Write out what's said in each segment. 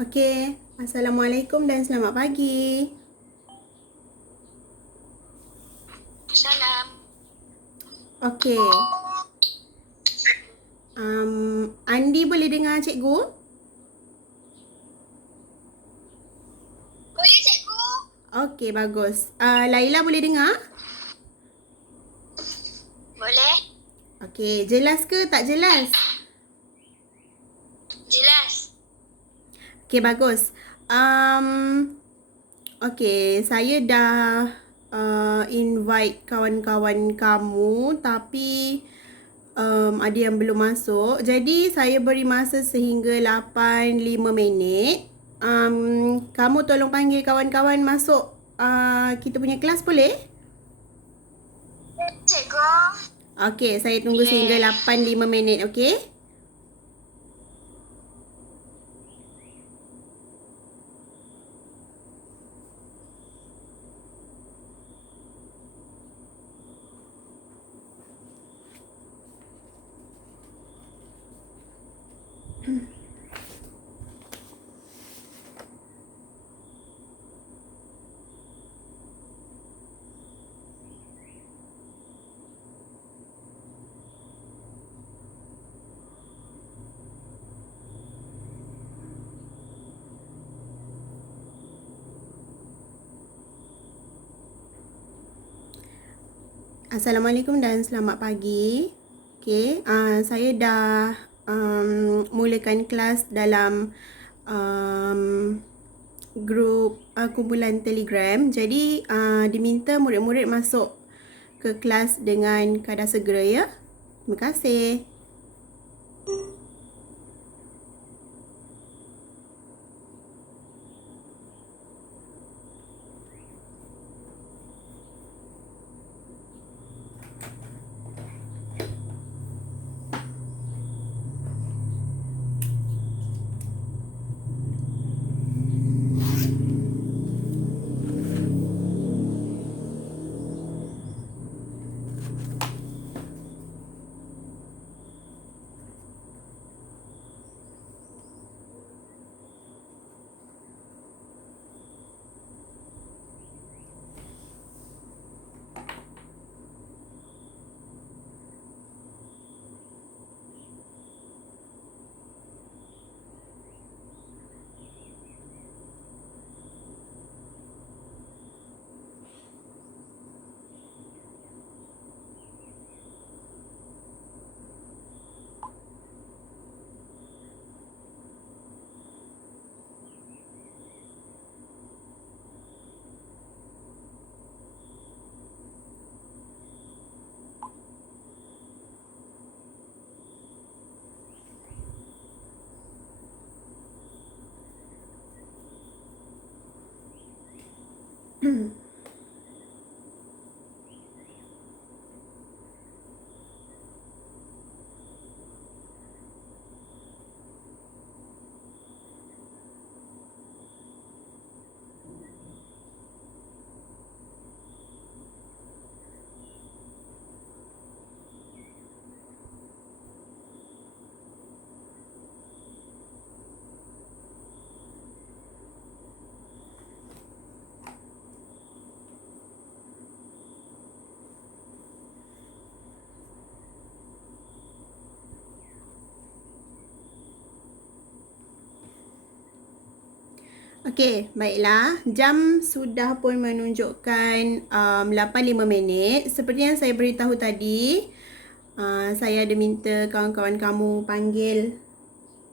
Okey, Assalamualaikum dan selamat pagi. Salam. Okey, Andi boleh dengar cikgu? Boleh cikgu? Okey, bagus. Laila boleh dengar? Boleh. Okey, jelas ke tak jelas? Jelas. Okey, bagus. Okey, saya dah invite kawan-kawan kamu tapi ada yang belum masuk. Jadi saya beri masa sehingga 8:05. Kamu tolong panggil kawan-kawan masuk kita punya kelas boleh? Cikgu. Okey, saya tunggu sehingga 8:05, okey? Assalamualaikum dan selamat pagi. Okey, saya dah mulakan kelas dalam grup kumpulan Telegram. Jadi diminta murid-murid masuk ke kelas dengan kadar segera ya. Terima kasih. Okey, baiklah. Jam sudah pun menunjukkan 8:05. Seperti yang saya beritahu tadi, saya ada minta kawan-kawan kamu panggil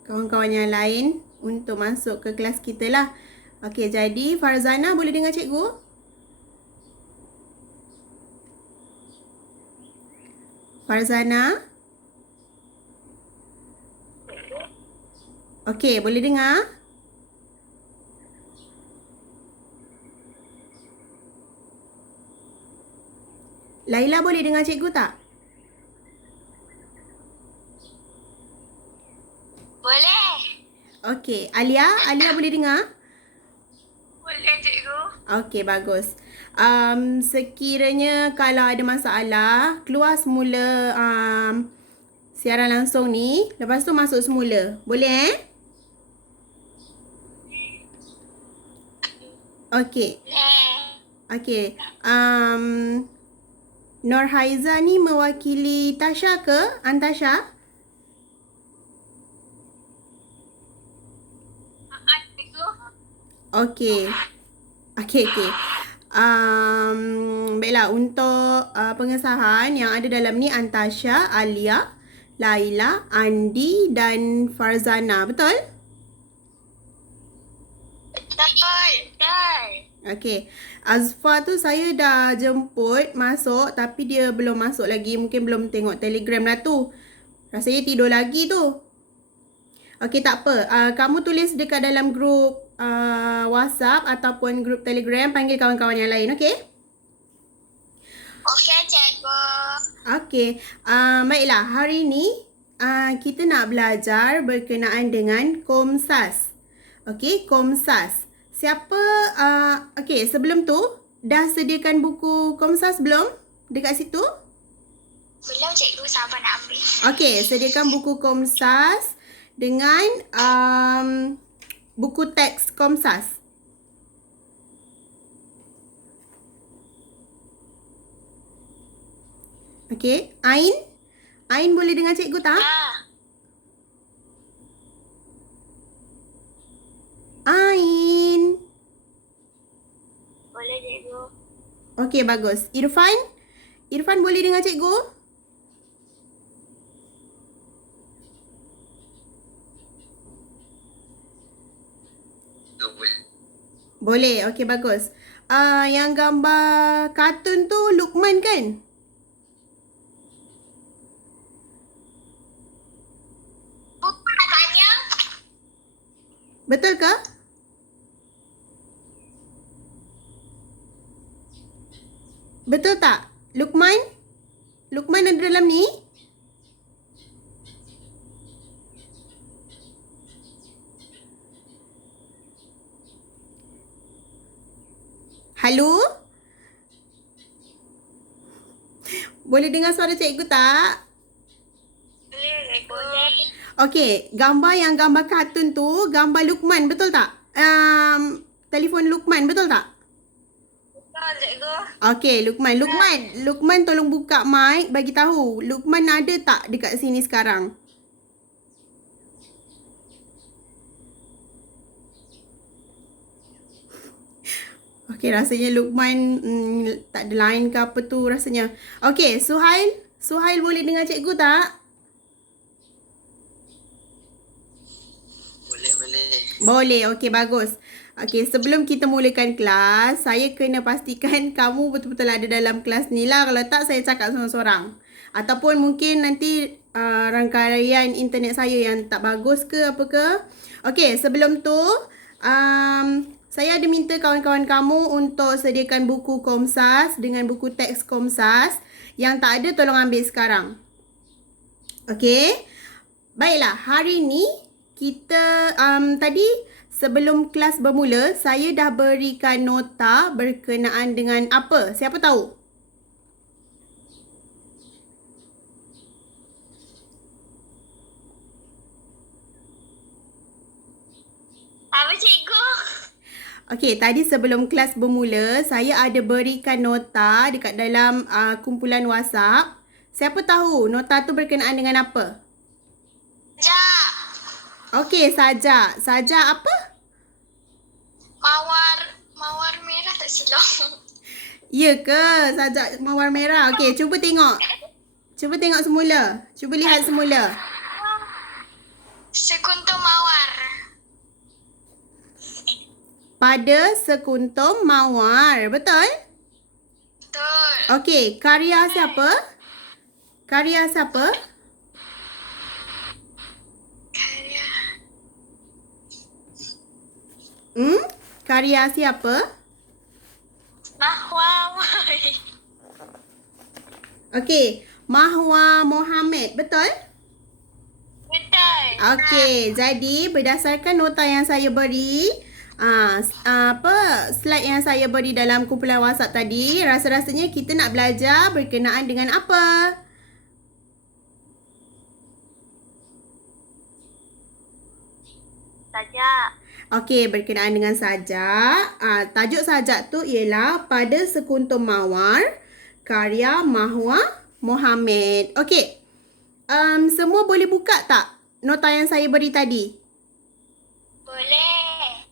kawan-kawan yang lain untuk masuk ke kelas kita lah. Okey, jadi Farzana boleh dengar cikgu? Farzana? Okey, boleh dengar? Laila boleh dengar cikgu tak? Boleh. Okey, Alia boleh dengar? Boleh cikgu. Okey, bagus. Sekiranya kalau ada masalah, keluar semula siaran langsung ni, lepas tu masuk semula. Boleh Okey. Boleh. Okey. Nurhaiza ni mewakili Tasha ke? Antasha? Cikgu. Okey. Okey. Baiklah, untuk pengesahan yang ada dalam ni Antasha, Alia, Laila, Andi dan Farzana. Betul? Betul. Okey. Azfa tu saya dah jemput masuk tapi dia belum masuk lagi. Mungkin belum tengok Telegram lah tu. Rasanya tidur lagi tu. Okey, tak apa. Kamu tulis dekat dalam grup WhatsApp ataupun grup Telegram. Panggil kawan-kawan yang lain. Okey? Okey, cikgu. Okey. Baiklah. Hari ni kita nak belajar berkenaan dengan Komsas. Okey, Komsas. Siapa, okey, sebelum tu, dah sediakan buku Komsas belum? Dekat situ? Belum, cikgu. Sabar nak ambil. Okey, sediakan buku Komsas dengan buku teks Komsas. Okey, Ain? Ain boleh dengar cikgu tak? Ain. Boleh, cikgu. Okey, bagus. Irfan? Irfan boleh dengar cikgu? Boleh. Okey, bagus. Yang gambar kartun tu Lukman kan? Buku nak tanya. Betul ke? Betul tak? Lukman? Lukman ada dalam ni? Halo? Boleh dengar suara cikgu tak? Boleh, cikgu. Boleh. Okey, gambar kartun tu, gambar Lukman, betul tak? Telefon Lukman, betul tak? Betul, cikgu. Okey, Lukman tolong buka mic, bagi tahu. Lukman ada tak dekat sini sekarang? Okey, rasanya Lukman tak ada line ke apa tu rasanya. Okey, Suhail boleh dengar cikgu tak? Boleh, okey, bagus. Okey, sebelum kita mulakan kelas, saya kena pastikan kamu betul-betul ada dalam kelas ni lah. Kalau tak, saya cakap seorang-seorang. Ataupun mungkin nanti rangkaian internet saya yang tak bagus ke apa ke. Okey, sebelum tu, saya ada minta kawan-kawan kamu untuk sediakan buku Komsas dengan buku teks Komsas. Yang tak ada, tolong ambil sekarang. Okey. Baiklah, hari ni kita tadi sebelum kelas bermula, saya dah berikan nota berkenaan dengan apa? Siapa tahu? Apa, cikgu? Okey, tadi sebelum kelas bermula, saya ada berikan nota dekat dalam kumpulan WhatsApp. Siapa tahu nota tu berkenaan dengan apa? Sajak. Okey, sajak. Sajak apa? Mawar merah tak silap. Ya ke? Sajak mawar merah. Okey, cuba tengok. Cuba tengok semula. Cuba lihat semula. Sekuntum mawar. Pada sekuntum mawar. Betul? Betul. Okey, karya siapa? Karya siapa? Karya. Karya siapa? Mahwa. Okey, Mahwa Mohamad. Betul? Betul. Okey, jadi berdasarkan nota yang saya beri, slide yang saya beri dalam kumpulan WhatsApp tadi, rasa-rasanya kita nak belajar berkenaan dengan apa? Sajak. Okey, berkenaan dengan sajak. Tajuk sajak tu ialah Pada Sekuntum Mawar, karya Mahwa Mohamad. Okey. Semua boleh buka tak nota yang saya beri tadi? Boleh.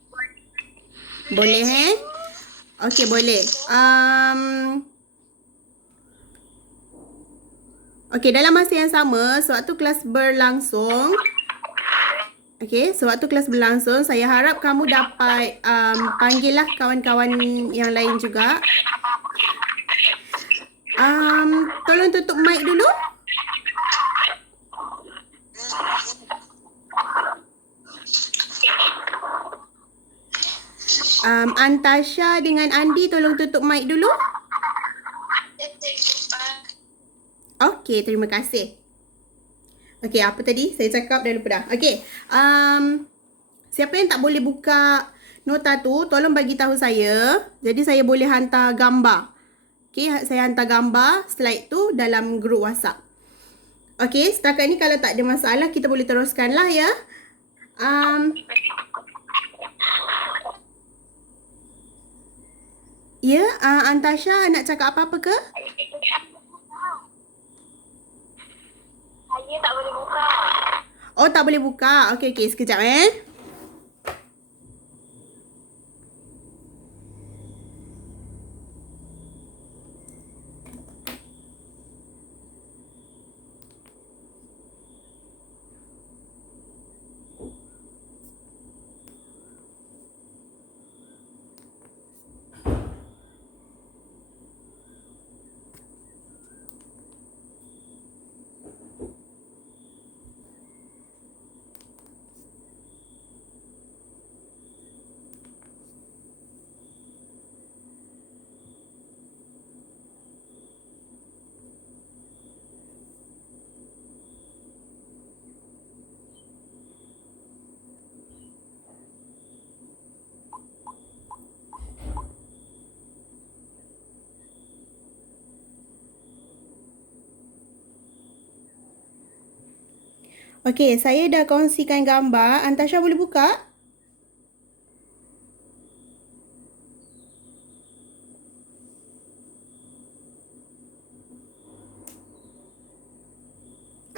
Boleh, Okey, boleh. Okey, dalam masa yang sama, sewaktu kelas berlangsung, sewaktu kelas berlangsung, saya harap kamu dapat panggillah kawan-kawan yang lain juga. Tolong tutup mic dulu. Antasha dengan Andi tolong tutup mic dulu. Okey, terima kasih. Okey, apa tadi? Saya cakap dah lupa dah. Okey. Siapa yang tak boleh buka nota tu, tolong bagi tahu saya. Jadi saya boleh hantar gambar. Okey, saya hantar gambar slide tu dalam grup WhatsApp. Okey, setakat ni kalau tak ada masalah, kita boleh teruskan lah ya. Ya, Antasha nak cakap apa-apa ke? Saya tak boleh buka. Oh, tak boleh buka. Okey, sekejap Okey, saya dah kongsikan gambar. Antasha boleh buka?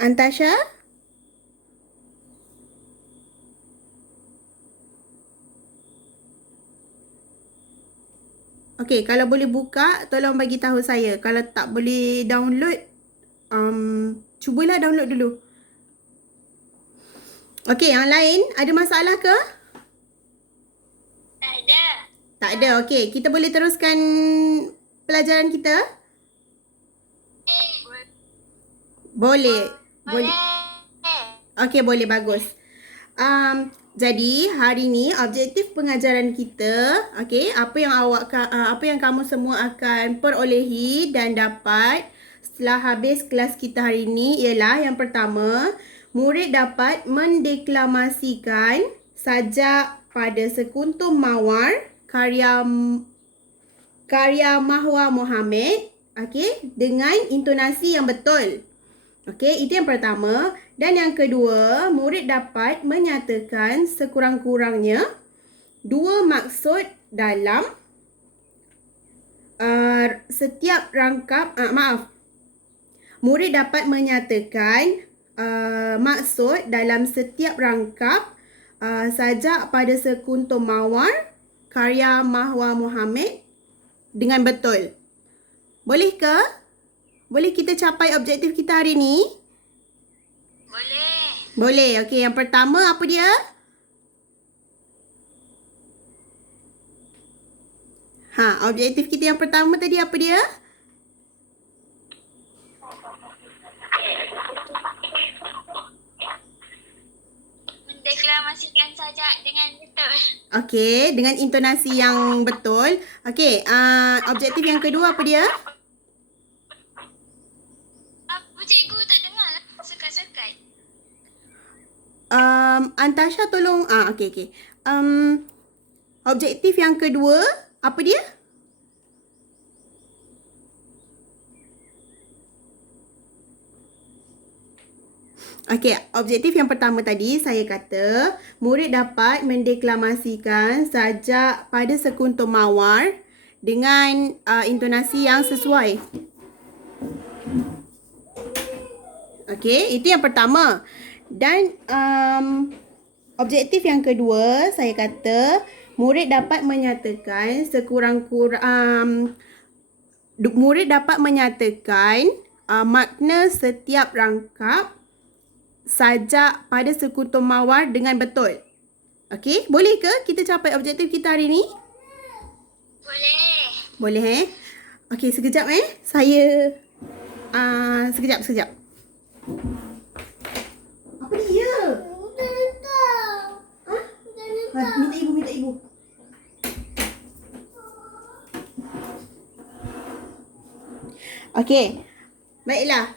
Antasha? Okey, kalau boleh buka, tolong bagi tahu saya. Kalau tak boleh download, cubalah download dulu. Okey, yang lain ada masalah ke? Tak ada. Tak ada. Okey, kita boleh teruskan pelajaran kita? Boleh. Boleh. Okey, boleh, bagus. Jadi hari ni objektif pengajaran kita, okey, apa yang kamu semua akan perolehi dan dapat setelah habis kelas kita hari ni ialah yang pertama, murid dapat mendeklamasikan sajak Pada Sekuntum Mawar karya Mahwa Mohamad, okey, dengan intonasi yang betul. Okey, itu yang pertama. Dan yang kedua, murid dapat menyatakan sekurang-kurangnya dua maksud dalam setiap rangkap, murid dapat menyatakan maksud dalam setiap rangkap sajak Pada Sekuntum Mawar karya Mahwa Mohamad dengan betul. Boleh ke? Boleh kita capai objektif kita hari ni? Boleh. Boleh. Okey, yang pertama apa dia? Objektif kita yang pertama tadi apa dia? Mendeklamasikan sajak dengan betul. Okey, dengan intonasi yang betul. Okey, objektif yang kedua apa dia? Apa cikgu tak dengar lah. Sekat-sekat. Antasha tolong, okey. Objektif yang kedua apa dia? Okey, objektif yang pertama tadi saya kata murid dapat mendeklamasikan sajak pada sekuntum mawar dengan intonasi yang sesuai. Okey, itu yang pertama. Dan objektif yang kedua saya kata murid dapat menyatakan murid dapat menyatakan makna setiap rangkap sajak pada sekutum mawar dengan betul. Okey, boleh ke kita capai objektif kita hari ni? Boleh. Boleh Okey, sekejap Saya sekejap. Apa dia? Minta ibu. Okey. Baiklah.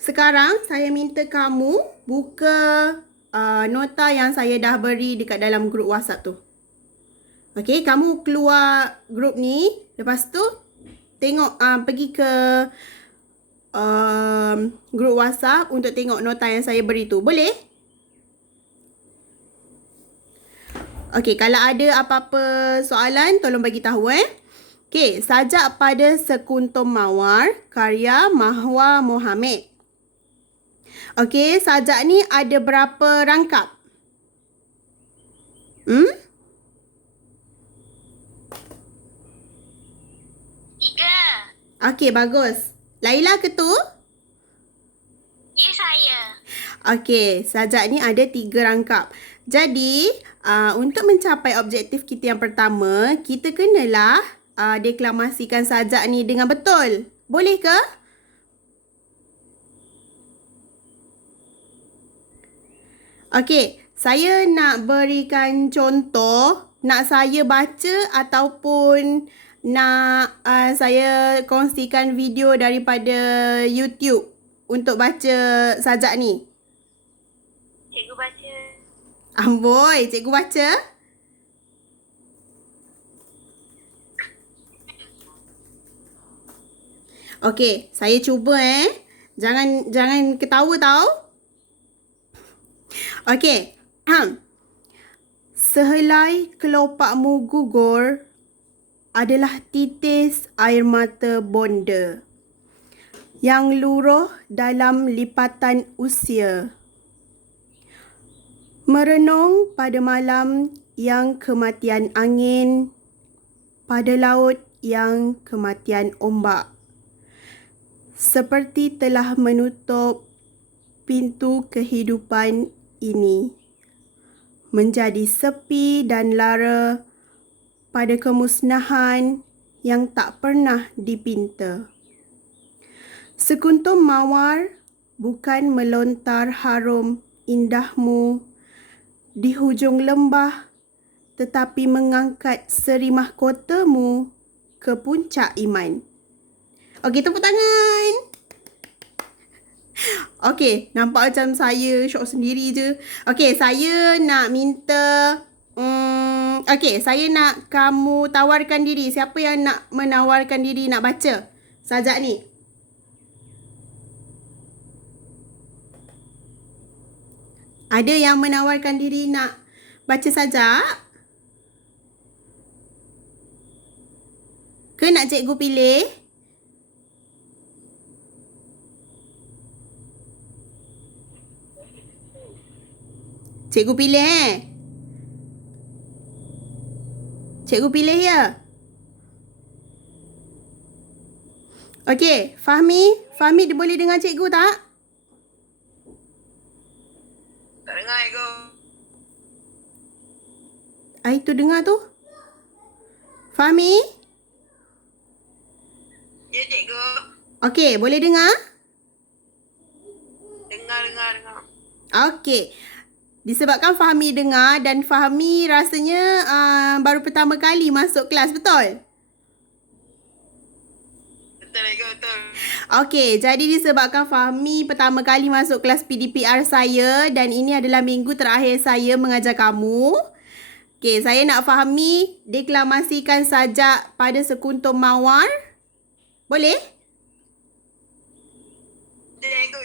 Sekarang saya minta kamu buka nota yang saya dah beri dekat dalam grup WhatsApp tu. Okey, kamu keluar grup ni, lepas tu tengok pergi ke grup WhatsApp untuk tengok nota yang saya beri tu. Boleh? Okey, kalau ada apa-apa soalan tolong bagi tahu Okey, sajak pada sekuntum mawar karya Mahwa Mohammed. Okey, sajak ni ada berapa rangkap? Tiga. Okey, bagus. Laila ke tu? Ya, saya. Okey, sajak ni ada 3 rangkap. Jadi, untuk mencapai objektif kita yang pertama, kita kenalah deklamasikan sajak ni dengan betul. Boleh ke? Okey, saya nak berikan contoh, nak saya baca ataupun nak saya kongsikan video daripada YouTube untuk baca sajak ni. Cikgu baca. Amboi, cikgu baca. Okey, saya cuba Jangan ketawa tau. Okey. Sehelai kelopakmu gugur adalah titis air mata bonda yang luruh dalam lipatan usia. Merenung pada malam yang kematian angin, pada laut yang kematian ombak. Seperti telah menutup pintu kehidupan ini. Menjadi sepi dan lara pada kemusnahan yang tak pernah dipinta. Sekuntum mawar bukan melontar harum indahmu di hujung lembah, tetapi mengangkat seri mahkotamu ke puncak iman. Okey, tepuk tangan. Okey, nampak macam saya syok sendiri je. Okey, saya nak minta okey, saya nak kamu tawarkan diri. Siapa yang nak menawarkan diri nak baca sajak ni? Ada yang menawarkan diri nak baca sajak? Ke nak cikgu pilih? Cikgu pilih Cikgu pilih ya? Okey, Fahmi dia boleh dengar cikgu tak? Tak dengar cikgu. Tu dengar tu. Fahmi? Ya cikgu. Okey, boleh dengar? Dengar. Okey. Disebabkan Fahmi dengar dan Fahmi rasanya baru pertama kali masuk kelas, betul? Betul cikgu, betul. Okey, jadi disebabkan Fahmi pertama kali masuk kelas PDPR saya dan ini adalah minggu terakhir saya mengajar kamu. Okey, saya nak Fahmi deklamasikan sajak pada sekuntum mawar. Boleh? Cikgu. Cikgu.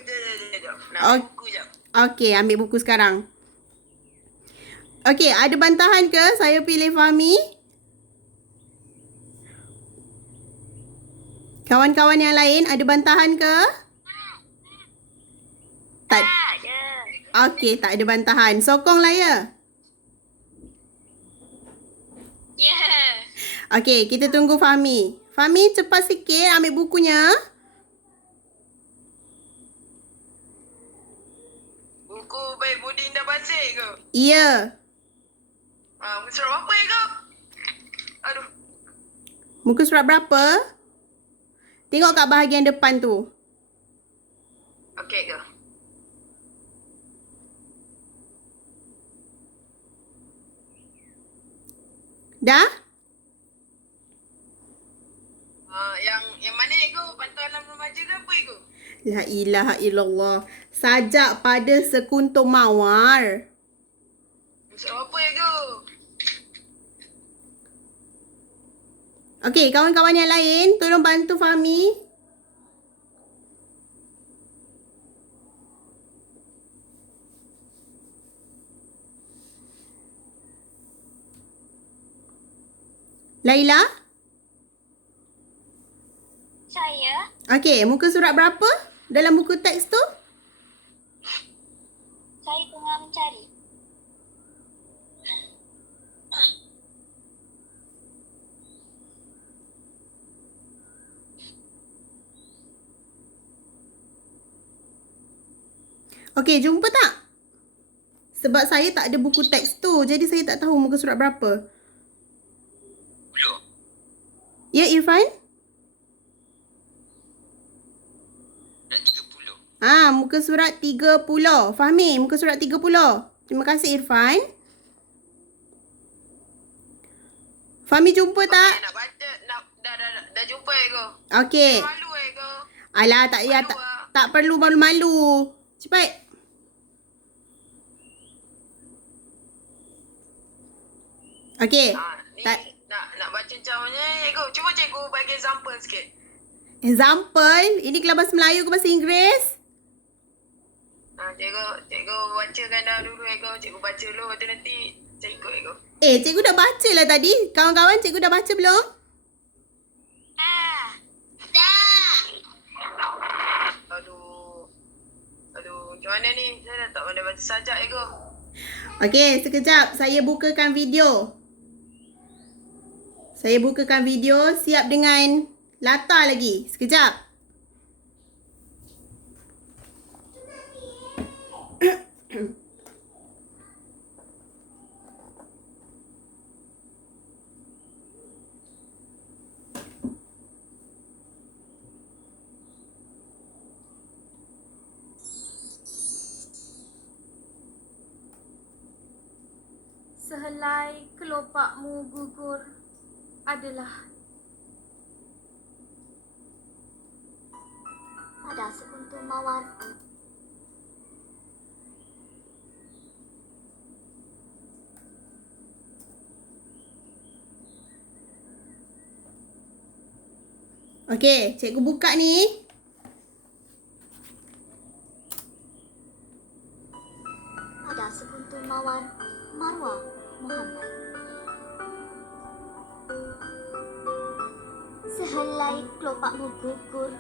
Jap. Nak Oh. ambil buku jap. Okey, ambil buku sekarang. Okey, ada bantahan ke saya pilih Fahmi? Kawan-kawan yang lain ada bantahan ke? Tak. ada. Okey, tak ada bantahan. Sokonglah ya. Ya. Okey, kita tunggu Fahmi. Fahmi, cepat sikit ambil bukunya. Buku baik budi indah basik ke? Ya. Surat apa ya kau? Aduh. Muka surat berapa? Tengok kat bahagian depan tu. Okey ke? Dah? Yang mana cikgu? Bantuan dalam remaja ke apa cikgu? La ilaha illallah. Sajak pada sekuntum mawar. Surat apa cikgu? Okey, kawan-kawan yang lain, tolong bantu Fahmi. Laila? Saya. Okey, muka surat berapa dalam buku teks tu? Saya tengah mencari. Okey, jumpa tak? Sebab saya tak ada buku teks tu, jadi saya tak tahu muka surat berapa. Belum. Ya, Irfan? Dah 30. Muka surat 30. Fahmi, muka surat 30. Terima kasih, Irfan. Fahmi jumpa tak? Nak baca, dah jumpa cikgu. Okey. Malu cikgu. Alah, tak payah. Tak perlu malu-malu. Cepat. Okey. Ni Tak. nak baca macam mana cikgu? Cuba cikgu bagi example sikit. Example, ini kelas bahasa Melayu ke bahasa Inggeris? Cikgu bacakan dah dulu cikgu. Cikgu baca dulu, lepas tu nanti saya ikut cikgu. Cikgu dah baca lah tadi. Kawan-kawan, cikgu dah baca belum? Dah. Aduh, macam mana ni? Saya dah tak pandai baca sajak cikgu. Okey, sekejap. Saya bukakan video. Siap dengan latar lagi. Sekejap. Sehelai kelopakmu gugur adalah Ada sekuntum mawar. Okey, cikgu buka ni. Ada sekuntum mawar. Marwah Muhammad. Sehelai kelopakmu gugur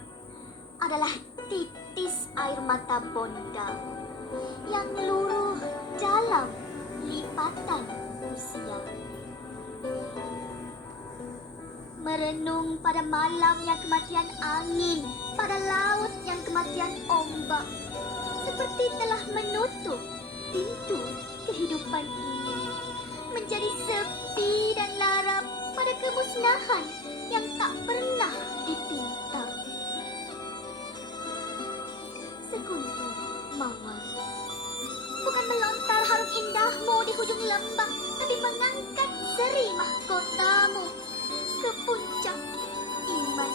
adalah titis air mata bonda yang luruh dalam lipatan usia. Merenung pada malam yang kematian angin, pada laut yang kematian ombak, seperti telah menutup pintu kehidupan ini, menjadi sepi dan lara pada kemusnahan yang tak pernah dipinta. Sekuntum mawar bukan melontar harum indahmu di hujung lembah, tapi mengangkat seri mahkotamu ke puncak iman.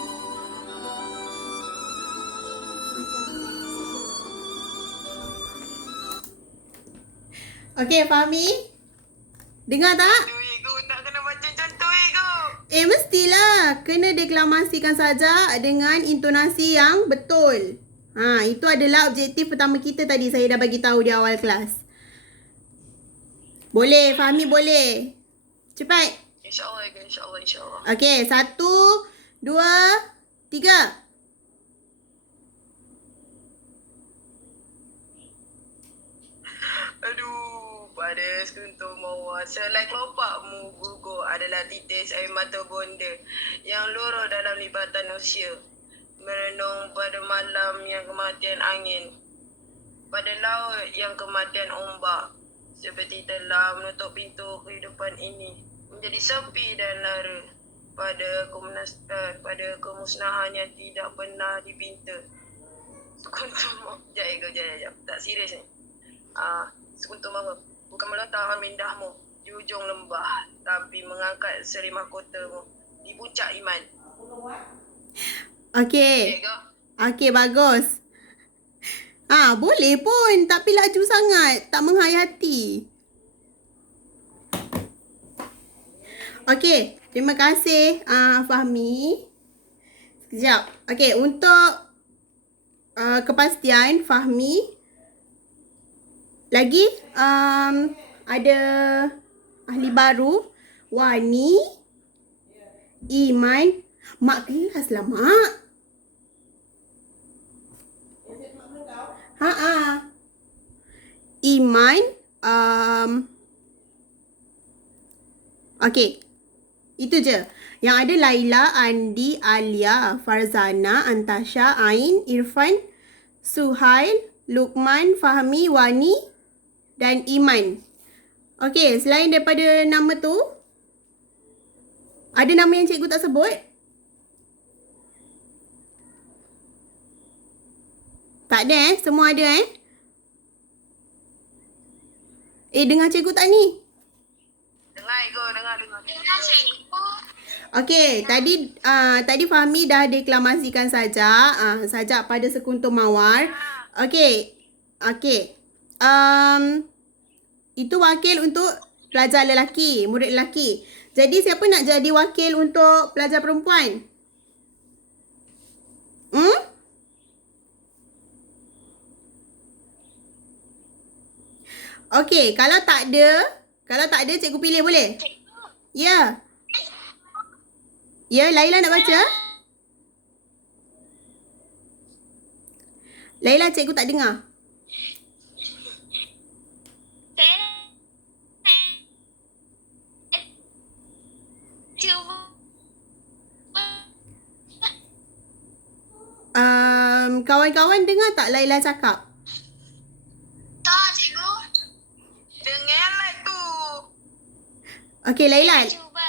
Okey, Fahmi. Dengar tak? Cikgu tak kena baca macam tu cikgu. Mestilah. Kena deklamasikan saja dengan intonasi yang betul. Itu adalah objektif pertama kita tadi. Saya dah bagi tahu di awal kelas. Boleh, Fahmi boleh. Cepat. InsyaAllah Ega, insyaAllah, insyaAllah. Okey, 1, 2, 3. Aduh, pada sekuntum mawar. Selai kelopakmu gugur adalah titis air mata bonda yang luruh dalam lipatan usia. Merenung pada malam yang kematian angin. Pada laut yang kematian ombak. Seperti telah menutup pintu kehidupan ini. Menjadi sepi dan lara. Pada kemusnahan yang tidak pernah dipinta. Sekuntum Jap. Tak serius ni. Sekuntum mawar. Bukan meletakkan indahmu di ujung lembah. Tapi mengangkat seri mahkotamu di puncak iman. Okey. Ega. Okey, bagus. Boleh pun. Tapi laju sangat. Tak menghayati. Okey. Terima kasih, Fahmi. Sekejap. Okey, untuk kepastian Fahmi. Lagi ada ahli baru. Wani. Iman. Mak kelas lah, Mak. Iman. Okey. Itu je. Yang ada Laila, Andi, Alia, Farzana, Antasha, Ain, Irfan, Suhail, Luqman, Fahmi, Wani dan Iman. Okey, selain daripada nama tu, ada nama yang cikgu tak sebut? Tak ada Semua ada dengar cikgu tak ni? Dengar Ega, dengar. Dengar cikgu. Okey, tadi Fahmi dah deklamasikan sajak pada sekuntum mawar. Okey. Itu wakil untuk pelajar lelaki, murid lelaki. Jadi siapa nak jadi wakil untuk pelajar perempuan? Okey, kalau tak ada cikgu pilih boleh? Ya. Ya, Laila nak baca? Laila, cikgu tak dengar. Kawan-kawan dengar tak Laila cakap? Tak, cikgu. Dengar lah tu. Okey, Laila. Cuba.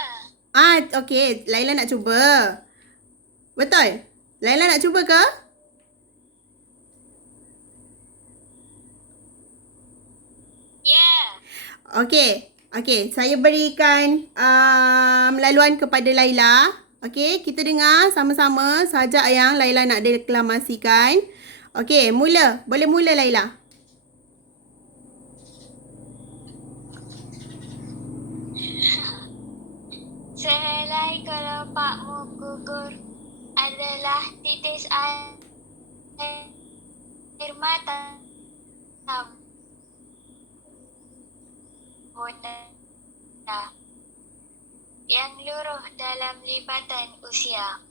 Okey. Laila nak cuba. Betul? Laila nak cuba ke? Ya. Okey. Saya berikan laluan kepada Laila. Okey, kita dengar sama-sama sajak yang Laila nak deklamasikan. Okey, mula. Boleh mula, Laila. Sehelai kelopakmu gugur adalah titis air mata bonda yang luruh dalam lipatan usia.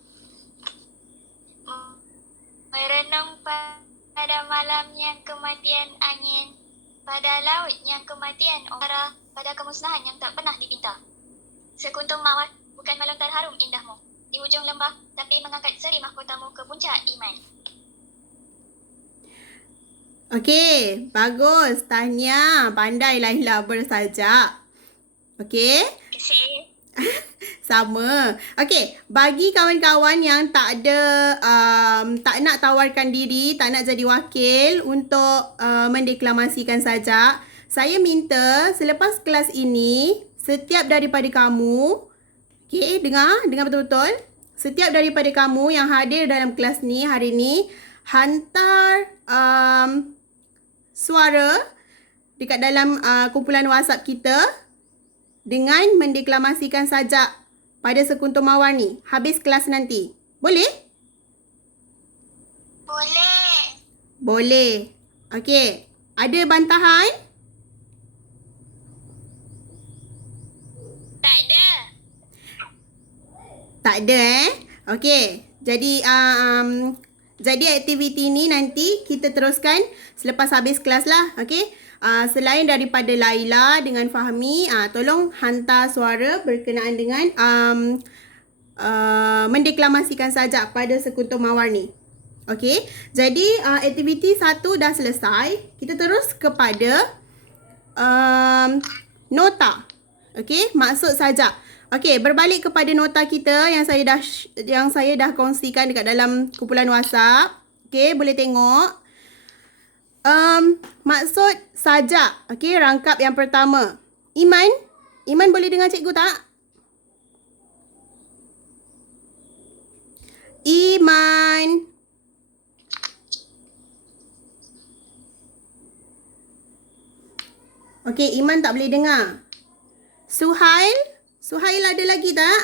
Merenung pada malam yang kematian angin, pada laut yang kematian orang, pada kemusnahan yang tak pernah dipinta. Sekuntum mawar bukan melontar harum indahmu di ujung lembah, tapi mengangkat seri mahkotamu ke puncak iman. Okey, bagus. Tahniah. Pandai Laila bersajak. Okey. Kasih. Sama. Okey, bagi kawan-kawan yang tak nak tawarkan diri, tak nak jadi wakil untuk mendeklamasikan sajak, saya minta selepas kelas ini, setiap daripada kamu, okey, dengar betul-betul. Setiap daripada kamu yang hadir dalam kelas ni hari ni, hantar suara dekat dalam kumpulan WhatsApp kita dengan mendeklamasikan sajak pada sekuntum mawar ni habis kelas nanti. Boleh? Boleh. Boleh. Okey. Ada bantahan? Tak ada. Tak ada Okey. Jadi aktiviti ni nanti kita teruskan selepas habis kelas lah. Okey. Selain daripada Laila dengan Fahmi, tolong hantar suara berkenaan dengan mendeklamasikan sajak pada Sekuntum Mawar ni. Okey. Jadi aktiviti 1 dah selesai. Kita terus kepada nota. Okey, maksud sajak. Okey, berbalik kepada nota kita yang saya dah kongsikan dekat dalam kumpulan WhatsApp. Okey, boleh tengok. Maksud sajak. Okey, rangkap yang pertama. Iman boleh dengar cikgu tak? Iman. Okey, Iman tak boleh dengar. Suhail ada lagi tak?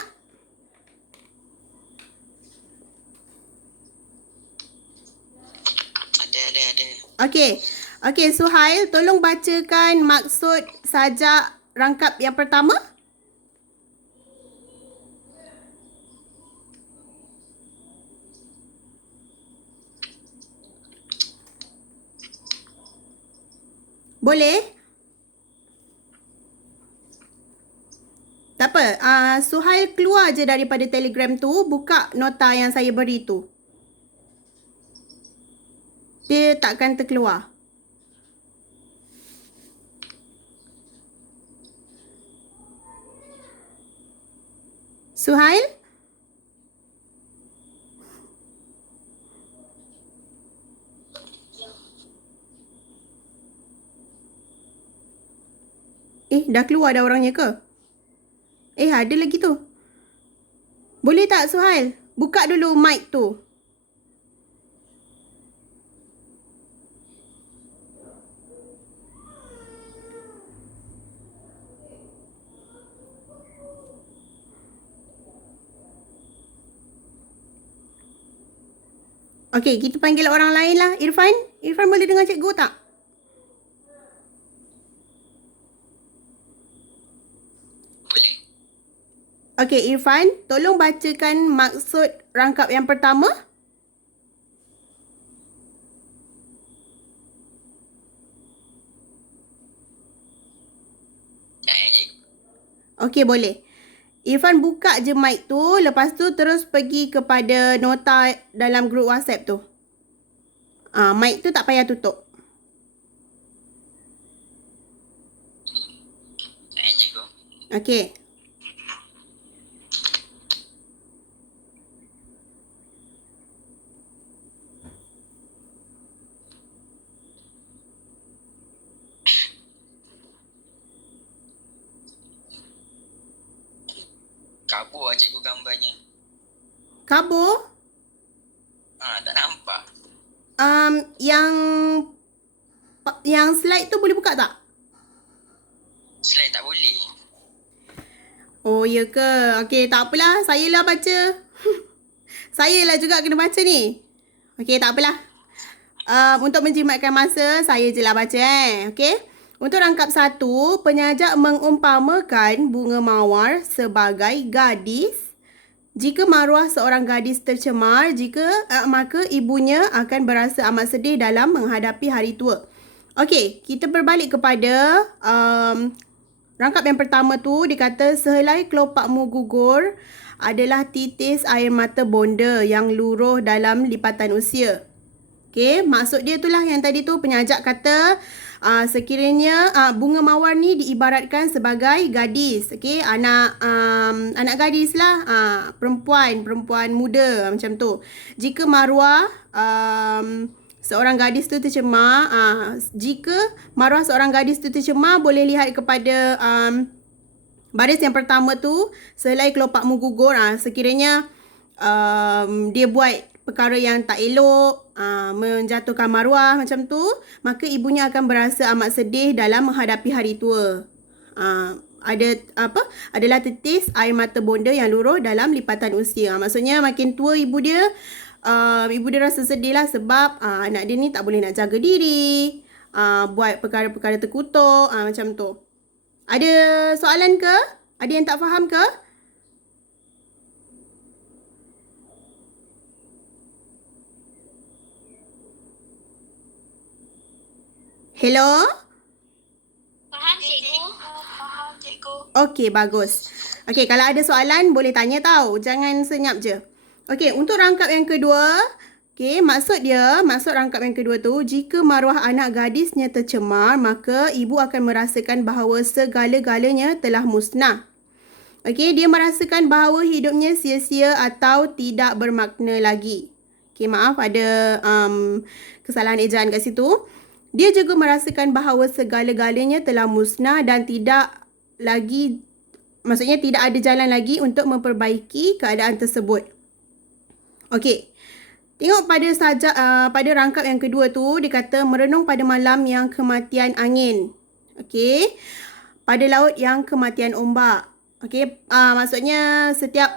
Ada. Okey, Suhail, tolong bacakan maksud sajak rangkap yang pertama. Boleh? Tak apa. Suhail keluar je daripada Telegram tu, buka nota yang saya beri tu. Dia takkan terkeluar. Suhail? Dah keluar dah orangnya ke? Ada lagi tu. Boleh tak Suhail? Buka dulu mic tu. Okey, kita panggil orang lain lah. Irfan boleh dengar cikgu tak? Boleh. Okey, Irfan, tolong bacakan maksud rangkap yang pertama. Okey, boleh. Irfan buka je mic tu, lepas tu terus pergi kepada nota dalam grup WhatsApp tu. Mic tu tak payah tutup. Okey. Kabur lah cikgu gambarnya. Kabur? Tak nampak. Yang slide tu boleh buka tak? Slide tak boleh. Oh, ya ke? Okey, tak apalah. Saya lah baca. Saya lah juga kena baca ni. Okey, tak apalah. Untuk menjimatkan masa, saya je lah baca Okey. Untuk rangkap 1, penyajak mengumpamakan bunga mawar sebagai gadis. Jika maruah seorang gadis tercemar, maka ibunya akan berasa amat sedih dalam menghadapi hari tua. Okey, kita berbalik kepada rangkap yang pertama tu. Dikata sehelai kelopakmu gugur adalah titis air mata bonda yang luruh dalam lipatan usia. Okey, maksud dia itulah yang tadi tu penyajak kata sekiranya bunga mawar ni diibaratkan sebagai gadis. Okey, anak gadis lah, perempuan muda macam tu. Jika maruah seorang gadis tu tercemar, boleh lihat kepada baris yang pertama tu, sehelai kelopakmu gugur. Sekiranya dia buat perkara yang tak elok, menjatuhkan maruah macam tu, maka ibunya akan berasa amat sedih dalam menghadapi hari tua. Adalah titis air mata bonda yang luruh dalam lipatan usia. Maksudnya makin tua ibu dia, ibu dia rasa sedih lah sebab anak dia ni tak boleh nak jaga diri, buat perkara-perkara terkutuk, macam tu. Ada soalan ke? Ada yang tak faham ke? Hello? Faham cikgu? Faham cikgu. Okey, bagus. Okey, kalau ada soalan boleh tanya tau. Jangan senyap je. Okey, untuk rangkap yang kedua, maksud rangkap yang kedua tu, jika maruah anak gadisnya tercemar, maka ibu akan merasakan bahawa segala-galanya telah musnah. Okey, dia merasakan bahawa hidupnya sia-sia atau tidak bermakna lagi. Okey, maaf ada kesalahan ejaan kat situ. Dia juga merasakan bahawa segala-galanya telah musnah dan tidak ada jalan lagi untuk memperbaiki keadaan tersebut. Okey. Tengok pada rangkap yang kedua tu, dia kata merenung pada malam yang kematian angin. Okey. Pada laut yang kematian ombak. Okey, maksudnya setiap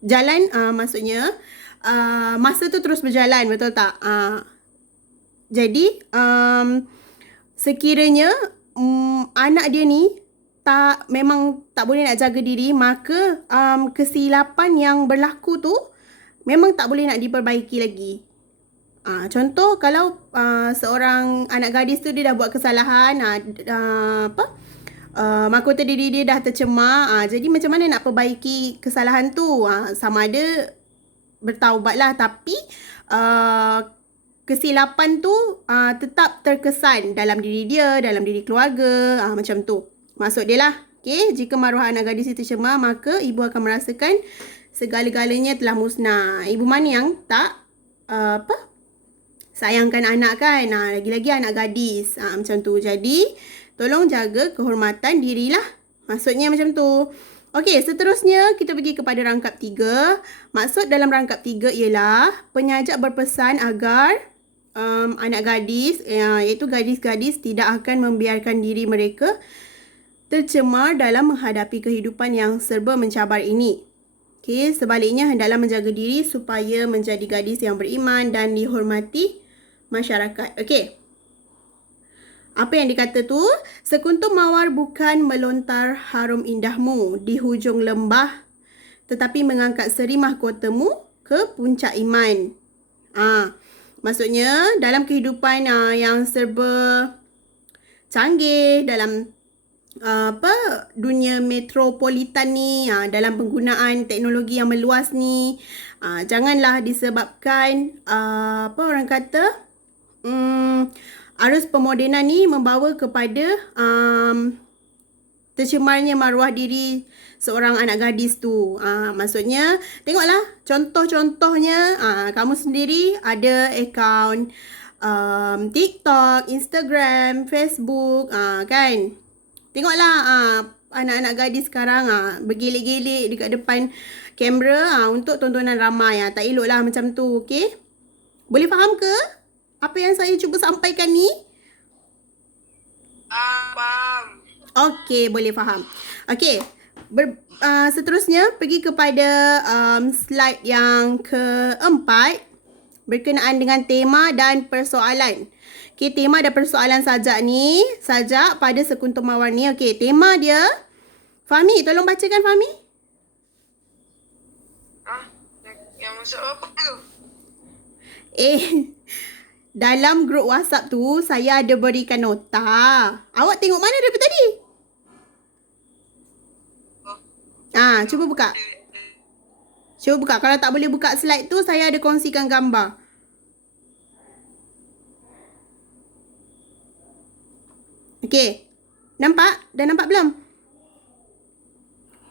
jalan, masa tu terus berjalan, betul tak? Jadi, sekiranya anak dia ni memang tak boleh nak jaga diri, maka kesilapan yang berlaku tu memang tak boleh nak diperbaiki lagi. Contoh kalau seorang anak gadis tu dia dah buat kesalahan, mahkota diri dia dah tercemar, jadi macam mana nak perbaiki kesalahan tu? Sama ada bertaubat lah, tapi kesilapan tu tetap terkesan dalam diri dia, dalam diri keluarga, macam tu. Maksud dia lah. Okay, jika maruah anak gadis itu tercemar, maka ibu akan merasakan segala-galanya telah musnah. Ibu mana yang tak sayangkan anak kan? Lagi-lagi anak gadis. Macam tu. Jadi, tolong jaga kehormatan dirilah. Maksudnya macam tu. Okey, seterusnya kita pergi kepada rangkap 3. Maksud dalam rangkap 3 ialah penyajak berpesan agar anak gadis, iaitu gadis-gadis tidak akan membiarkan diri mereka tercemar dalam menghadapi kehidupan yang serba mencabar ini. Okey, sebaliknya hendaklah menjaga diri supaya menjadi gadis yang beriman dan dihormati masyarakat. Okey. Apa yang dikata tu? Sekuntum mawar bukan melontar harum indahmu di hujung lembah, tetapi mengangkat seri mahkotamu ke puncak iman. Maksudnya dalam kehidupan yang serba canggih, dalam dunia metropolitan ni, dalam penggunaan teknologi yang meluas ni, janganlah disebabkan orang kata arus pemodenan ni membawa kepada tercemarnya maruah diri seorang anak gadis tu. Maksudnya, tengoklah contoh-contohnya, kamu sendiri ada akaun TikTok, Instagram, Facebook, kan? Tengoklah anak-anak gadis sekarang bergelik-gelik dekat depan kamera untuk tontonan ramai. Tak eloklah macam tu, okey? Boleh faham ke apa yang saya cuba sampaikan ni? Faham. Okey, boleh faham. Okey, seterusnya pergi kepada slide yang keempat berkenaan dengan tema dan persoalan. Okey, tema dan persoalan sajak ni, sajak pada sekuntum mawar ni. Okey, tema dia, Fahmi, tolong bacakan Fahmi. Yang masuk apa tu? Dalam grup WhatsApp tu, saya ada berikan nota. Awak tengok mana daripada tadi? Cuba buka. Cuba buka. Kalau tak boleh buka slide tu, saya ada kongsikan gambar. Okey. Nampak? Dah nampak belum?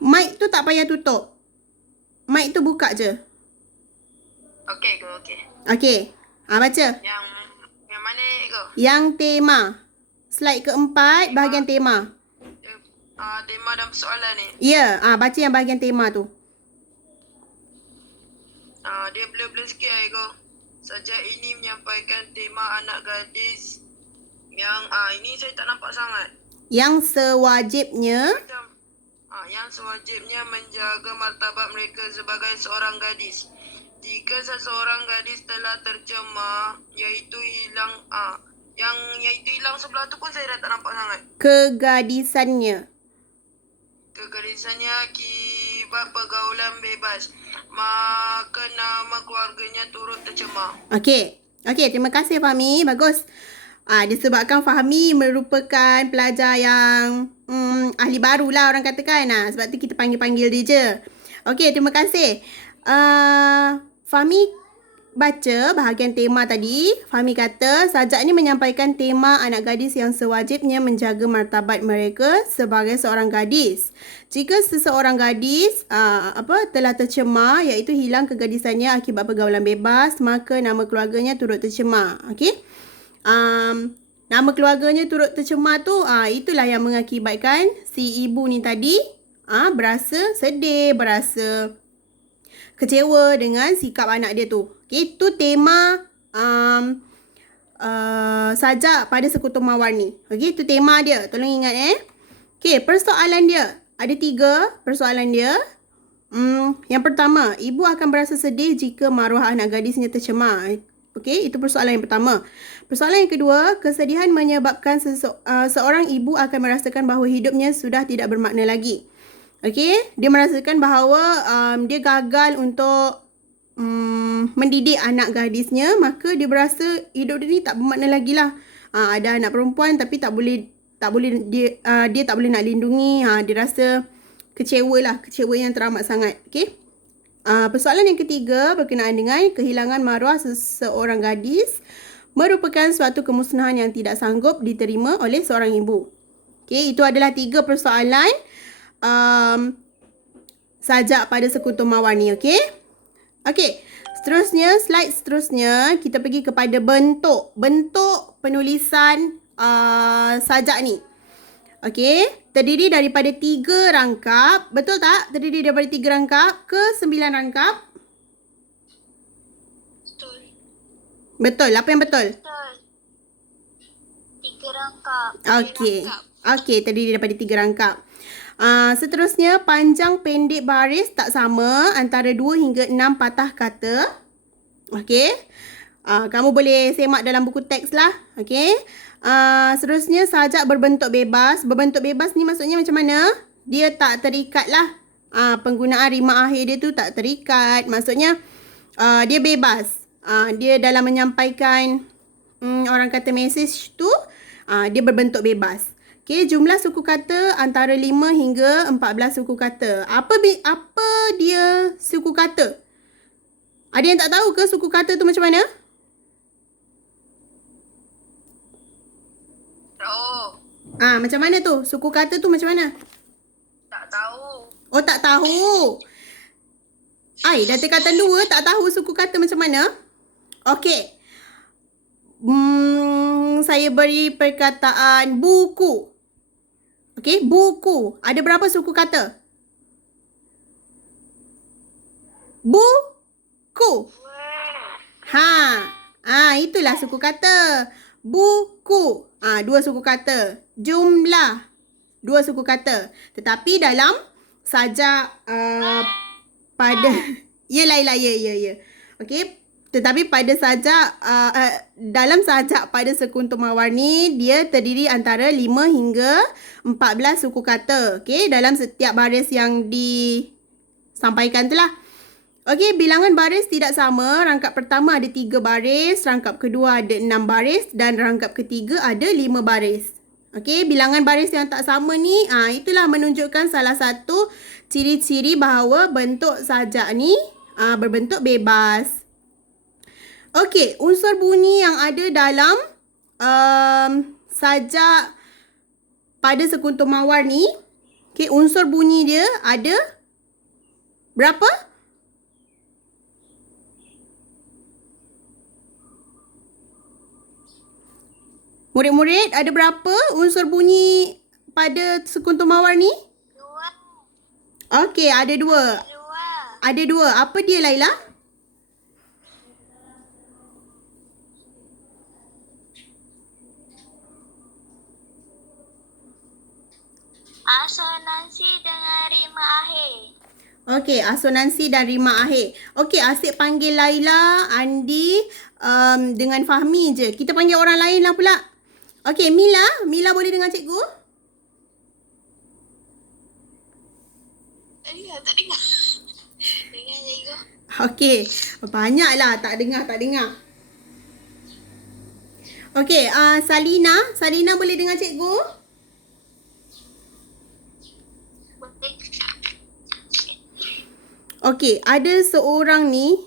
Mic tu tak payah tutup. Mic tu buka je. Okey. Okey. Baca. Yang mana ke? Yang tema. Slide keempat, bahagian tema. Tema dan persoalan ni. Ya, baca yang bahagian tema tu. Dia blur-blur sikit ke. Sajak ini menyampaikan tema anak gadis yang ini saya tak nampak sangat. Yang sewajibnya Yang sewajibnya menjaga martabat mereka sebagai seorang gadis. Jika seseorang gadis telah tercemar, iaitu hilang iaitu hilang sebelah tu pun saya dah tak nampak sangat. Kegadisannya. Kegadisannya akibat pergaulan bebas, maka nama keluarganya turut tercemar. Okey. Okey, terima kasih Fahmi. Bagus. Disebabkan Fahmi merupakan pelajar yang ahli baru lah orang katakan. Sebab tu kita panggil-panggil dia je. Okey, terima kasih. Fahmi baca bahagian tema tadi. Fahmi kata sajak ni menyampaikan tema anak gadis yang sewajibnya menjaga martabat mereka sebagai seorang gadis. Jika seseorang gadis telah tercemar iaitu hilang kegadisannya akibat pergaulan bebas, maka nama keluarganya turut tercemar. Okey. Nama keluarganya turut tercemar tu itulah yang mengakibatkan si ibu ni tadi berasa sedih, berasa kecewa dengan sikap anak dia tu. Okay, itu tema sajak pada sekutu mawar-warni. Okay, itu tema dia. Tolong ingat Okay, persoalan dia. Ada 3 persoalan dia. Yang pertama, ibu akan berasa sedih jika maruah anak gadisnya tercemar. Okay, itu persoalan yang pertama. Persoalan yang kedua, kesedihan menyebabkan seorang ibu akan merasakan bahawa hidupnya sudah tidak bermakna lagi. Okay, dia merasakan bahawa dia gagal untuk mendidik anak gadisnya, maka dia berasa hidup dia ni tak bermakna lagi lah. Ada anak perempuan tapi dia tak boleh nak lindungi. Dia rasa kecewa yang teramat sangat. Okay. Persoalan yang ketiga berkenaan dengan kehilangan maruah seseorang gadis merupakan suatu kemusnahan yang tidak sanggup diterima oleh seorang ibu. Okay, itu adalah 3 persoalan sajak pada sekutu mawar ni. Okay. Okay, slide seterusnya kita pergi kepada bentuk penulisan sajak ni. Okay, terdiri daripada 3 rangkap. Betul tak? Terdiri daripada 3 rangkap ke 9 rangkap? Betul. Betul, apa yang betul? Betul. 3 rangkap. Okey, terdiri daripada 3 rangkap. Seterusnya, panjang pendek baris tak sama antara 2 hingga 6 patah kata. Okey. Kamu boleh semak dalam buku teks lah. Okey. Seterusnya, sajak berbentuk bebas. Berbentuk bebas ni maksudnya macam mana? Dia tak terikat lah. Penggunaan rima akhir dia tu tak terikat. Maksudnya, dia bebas. Dia dalam menyampaikan orang kata message tu, dia berbentuk bebas. Okay, jumlah suku kata antara 5 hingga 14 suku kata. Apa dia suku kata? Ada yang tak tahu ke suku kata tu macam mana? Tahu. Macam mana tu? Suku kata tu macam mana? Tak tahu. Oh, tak tahu. Dah kata 2, tak tahu suku kata macam mana? Okey. Saya beri perkataan buku. Okey, buku. Ada berapa suku kata? Buku. Itulah suku kata. Buku. 2 suku kata. Jumlah. 2 suku kata. Tetapi dalam sajak pada ya. Okey. Tetapi pada sajak dalam sajak pada sekutu mawar-warni dia terdiri antara 5 hingga 14 suku kata. Okey, dalam setiap baris yang disampaikan tu lah. Okey, bilangan baris tidak sama. Rangkap pertama ada 3 baris, rangkap kedua ada 6 baris dan rangkap ketiga ada 5 baris. Okey, bilangan baris yang tak sama ni itulah menunjukkan salah satu ciri-ciri bahawa bentuk sajak ni berbentuk bebas. Okey, unsur bunyi yang ada dalam sajak pada sekutu mawar ni. Okey, unsur bunyi dia ada berapa? Murid-murid, ada berapa unsur bunyi pada sekutu mawar ni? 2. Okey, ada 2. Ada 2. Apa dia, Laila? Asonansi dengan rima akhir. Okey, asonansi dan rima akhir. Okey, asyik panggil Laila, Andi dengan Fahmi je. Kita panggil orang lain lah pula. Okey, Mila. Mila boleh dengar cikgu? Tak dengar. Dengar cikgu. Okey, banyaklah tak dengar. Okey, Salina. Salina boleh dengar cikgu? Boleh. Okey, ada seorang ni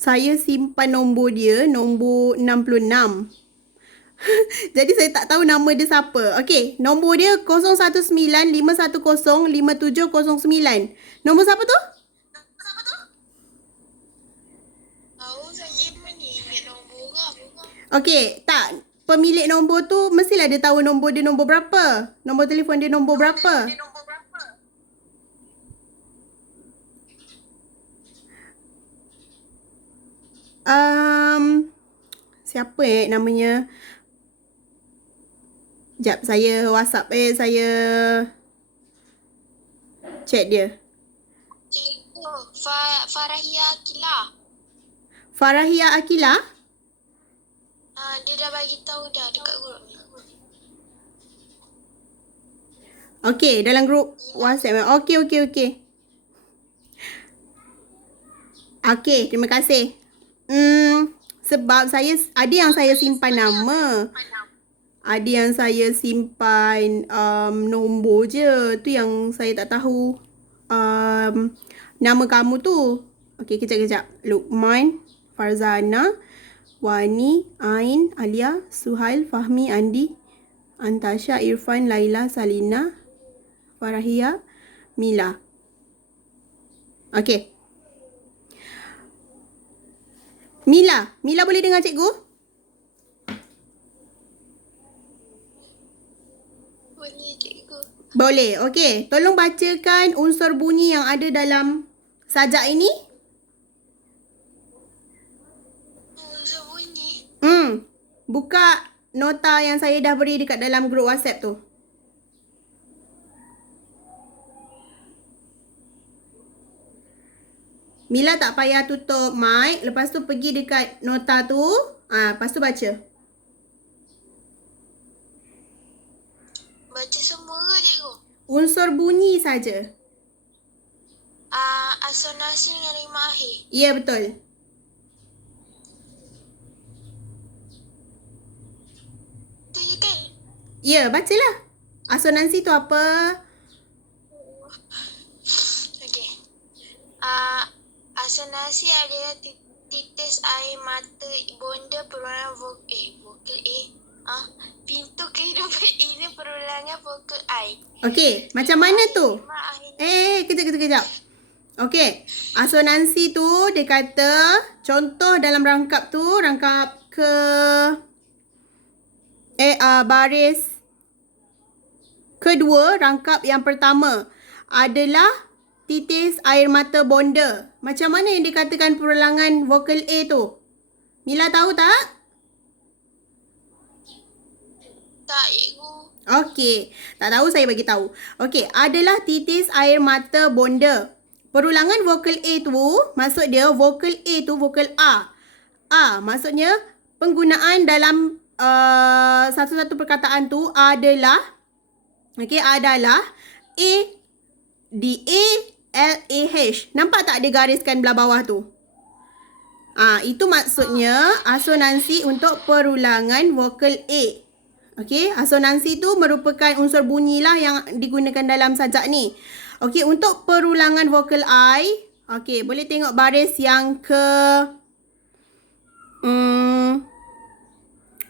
saya simpan nombor dia, nombor 66. Jadi saya tak tahu nama dia siapa. Okey, nombor dia 019-510-5709. Nombor siapa tu? Tahu saya ni ingat nombor orang. Okey, tak. Pemilik nombor tu mestilah dia tahu nombor dia nombor berapa. Nombor telefon dia nombor berapa. Siapa namanya? Sekejap, saya WhatsApp saya chat dia. Cikgu, Farahia Akila. Farahia Akila? Dia dah bagi tahu dah dekat grup. Okey, dalam grup WhatsApp. Okey. Okey, terima kasih. Sebab ada yang saya simpan nama. Ada yang saya simpan nombor je. Tu yang saya tak tahu nama kamu tu. Okey, kejap. Luqman, Farzana, Wani, Ain, Alia, Suhail, Fahmi, Andi, Antasha, Irfan, Laila, Salina, Farahia, Mila. Okey. Mila boleh dengar cikgu? Boleh cikgu. Boleh. Okey. Tolong bacakan unsur bunyi yang ada dalam sajak ini. Unsur bunyi. Buka nota yang saya dah beri dekat dalam grup WhatsApp tu. Mila tak payah tutup mic. Lepas tu pergi dekat nota tu. Lepas tu baca. Baca semua ke cikgu? Unsur bunyi saja. Asonasi dengan rima akhir. Ya, betul. Tu je kan? Ya, bacalah. Asonansi tu apa? Okey. Asonasi adalah titis air mata bonda perulangan vokal A. Pintu kehidupan ini perulangan vokal I. Okey, macam mana tu? Rima akhir. Kejap. Okey, asonansi tu dia kata contoh dalam rangkap tu, rangkap ke baris kedua, rangkap yang pertama adalah titis air mata bonda. Macam mana yang dikatakan perulangan vokal A tu? Mila tahu tak? Tak cikgu. Okey, tak tahu saya bagi tahu. Okey, adalah titis air mata bonda. Perulangan vokal A tu, maksud dia vokal A tu vokal A. Maksudnya penggunaan dalam satu-satu perkataan tu adalah adalah A D-A-L-A-H. Nampak tak dia gariskan belah bawah tu? Itu maksudnya asonansi untuk perulangan vokal A. Okey, asonansi tu merupakan unsur bunyi lah yang digunakan dalam sajak ni. Okey, untuk perulangan vokal I, okey, boleh tengok baris yang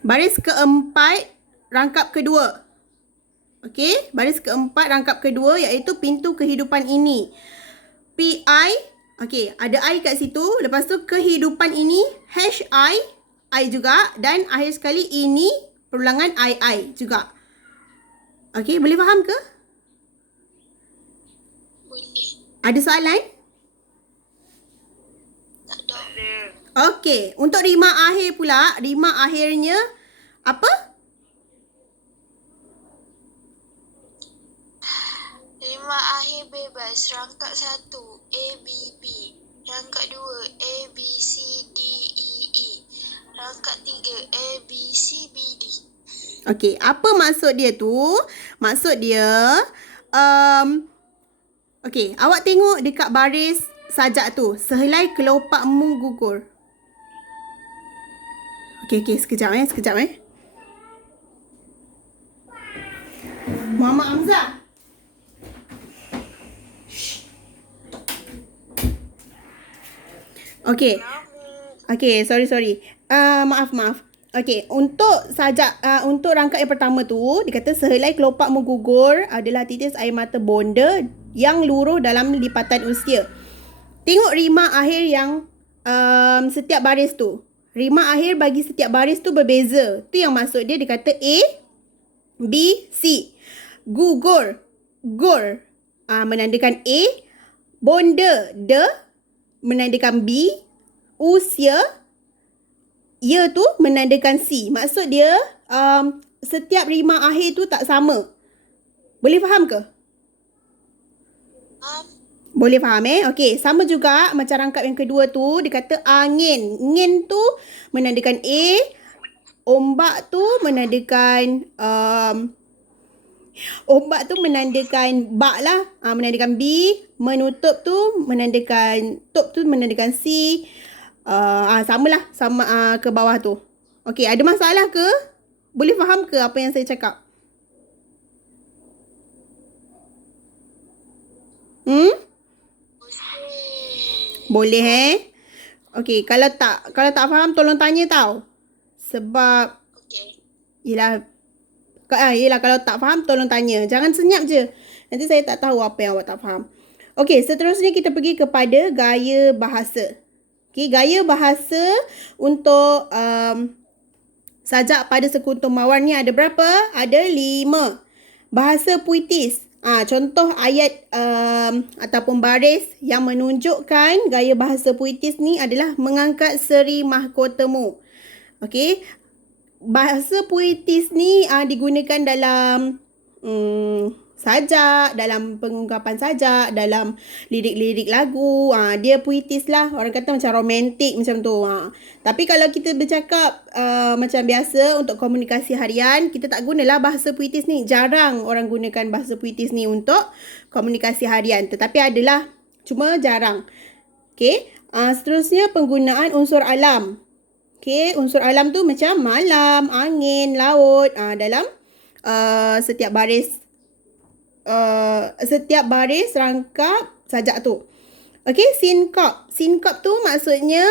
baris keempat rangkap kedua. Okey, baris keempat rangkap kedua iaitu pintu kehidupan ini. P-I, okey, ada I kat situ. Lepas tu kehidupan ini, H-I, I juga. Dan akhir sekali ini, perulangan I juga. Okey, boleh faham ke? Boleh. Ada soalan? Tak ada. Okey, untuk rima akhir pula, rima akhirnya apa? bebas. Rangkap 1, A, B, B. Rangkap 2, A, B, C, D, E, E. Rangkap 3, A, B, C, B, D. Okey, apa maksud dia tu? Maksud dia, okey, awak tengok dekat baris sajak tu. Sehelai kelopakmu gugur. Okey, sekejap sekejap Muhammad Hamzah. Okey. Okey, sorry. Maaf. Okey, untuk sajak untuk rangkap yang pertama tu, dia kata sehelai kelopakmu gugur adalah titis air mata bonda yang luruh dalam lipatan usia. Tengok rima akhir yang setiap baris tu. Rima akhir bagi setiap baris tu berbeza. Tu yang maksud dia kata A, B, C. Gugur, gur menandakan A. Bonda, de menandakan B. Usia, ya tu menandakan C. Maksud dia setiap rima akhir tu tak sama. Boleh faham ke? Boleh faham Okey, sama juga macam rangkap yang kedua tu, dia kata angin. Ngin tu menandakan A. Ombak tu menandakan ombak tu menandakan bak lah. Menandakan B. Menutup tu menandakan tup tu menandakan C. Samalah sama ke bawah tu. Okey, ada masalah ke? Boleh faham ke apa yang saya cakap? Boleh Okey, kalau tak faham tolong tanya tau. Sebab yelah kalau tak faham tolong tanya. Jangan senyap je. Nanti saya tak tahu apa yang awak tak faham. Okey, seterusnya kita pergi kepada gaya bahasa. Okey, gaya bahasa untuk sajak pada sekuntum mawar ni ada berapa? Ada 5. Bahasa puitis. Contoh ayat ataupun baris yang menunjukkan gaya bahasa puitis ni adalah mengangkat seri mahkotamu. Okey. Bahasa puitis ni digunakan dalam sajak, dalam pengungkapan sajak, dalam lirik-lirik lagu. Dia puitis lah. Orang kata macam romantik macam tu. Tapi kalau kita bercakap macam biasa untuk komunikasi harian, kita tak gunalah bahasa puitis ni. Jarang orang gunakan bahasa puitis ni untuk komunikasi harian. Tetapi adalah, cuma jarang. Okey. Seterusnya penggunaan unsur alam. Okey, unsur alam tu macam malam, angin, laut dalam setiap baris rangkap sajak tu. Okey, sinkop. Sinkop tu maksudnya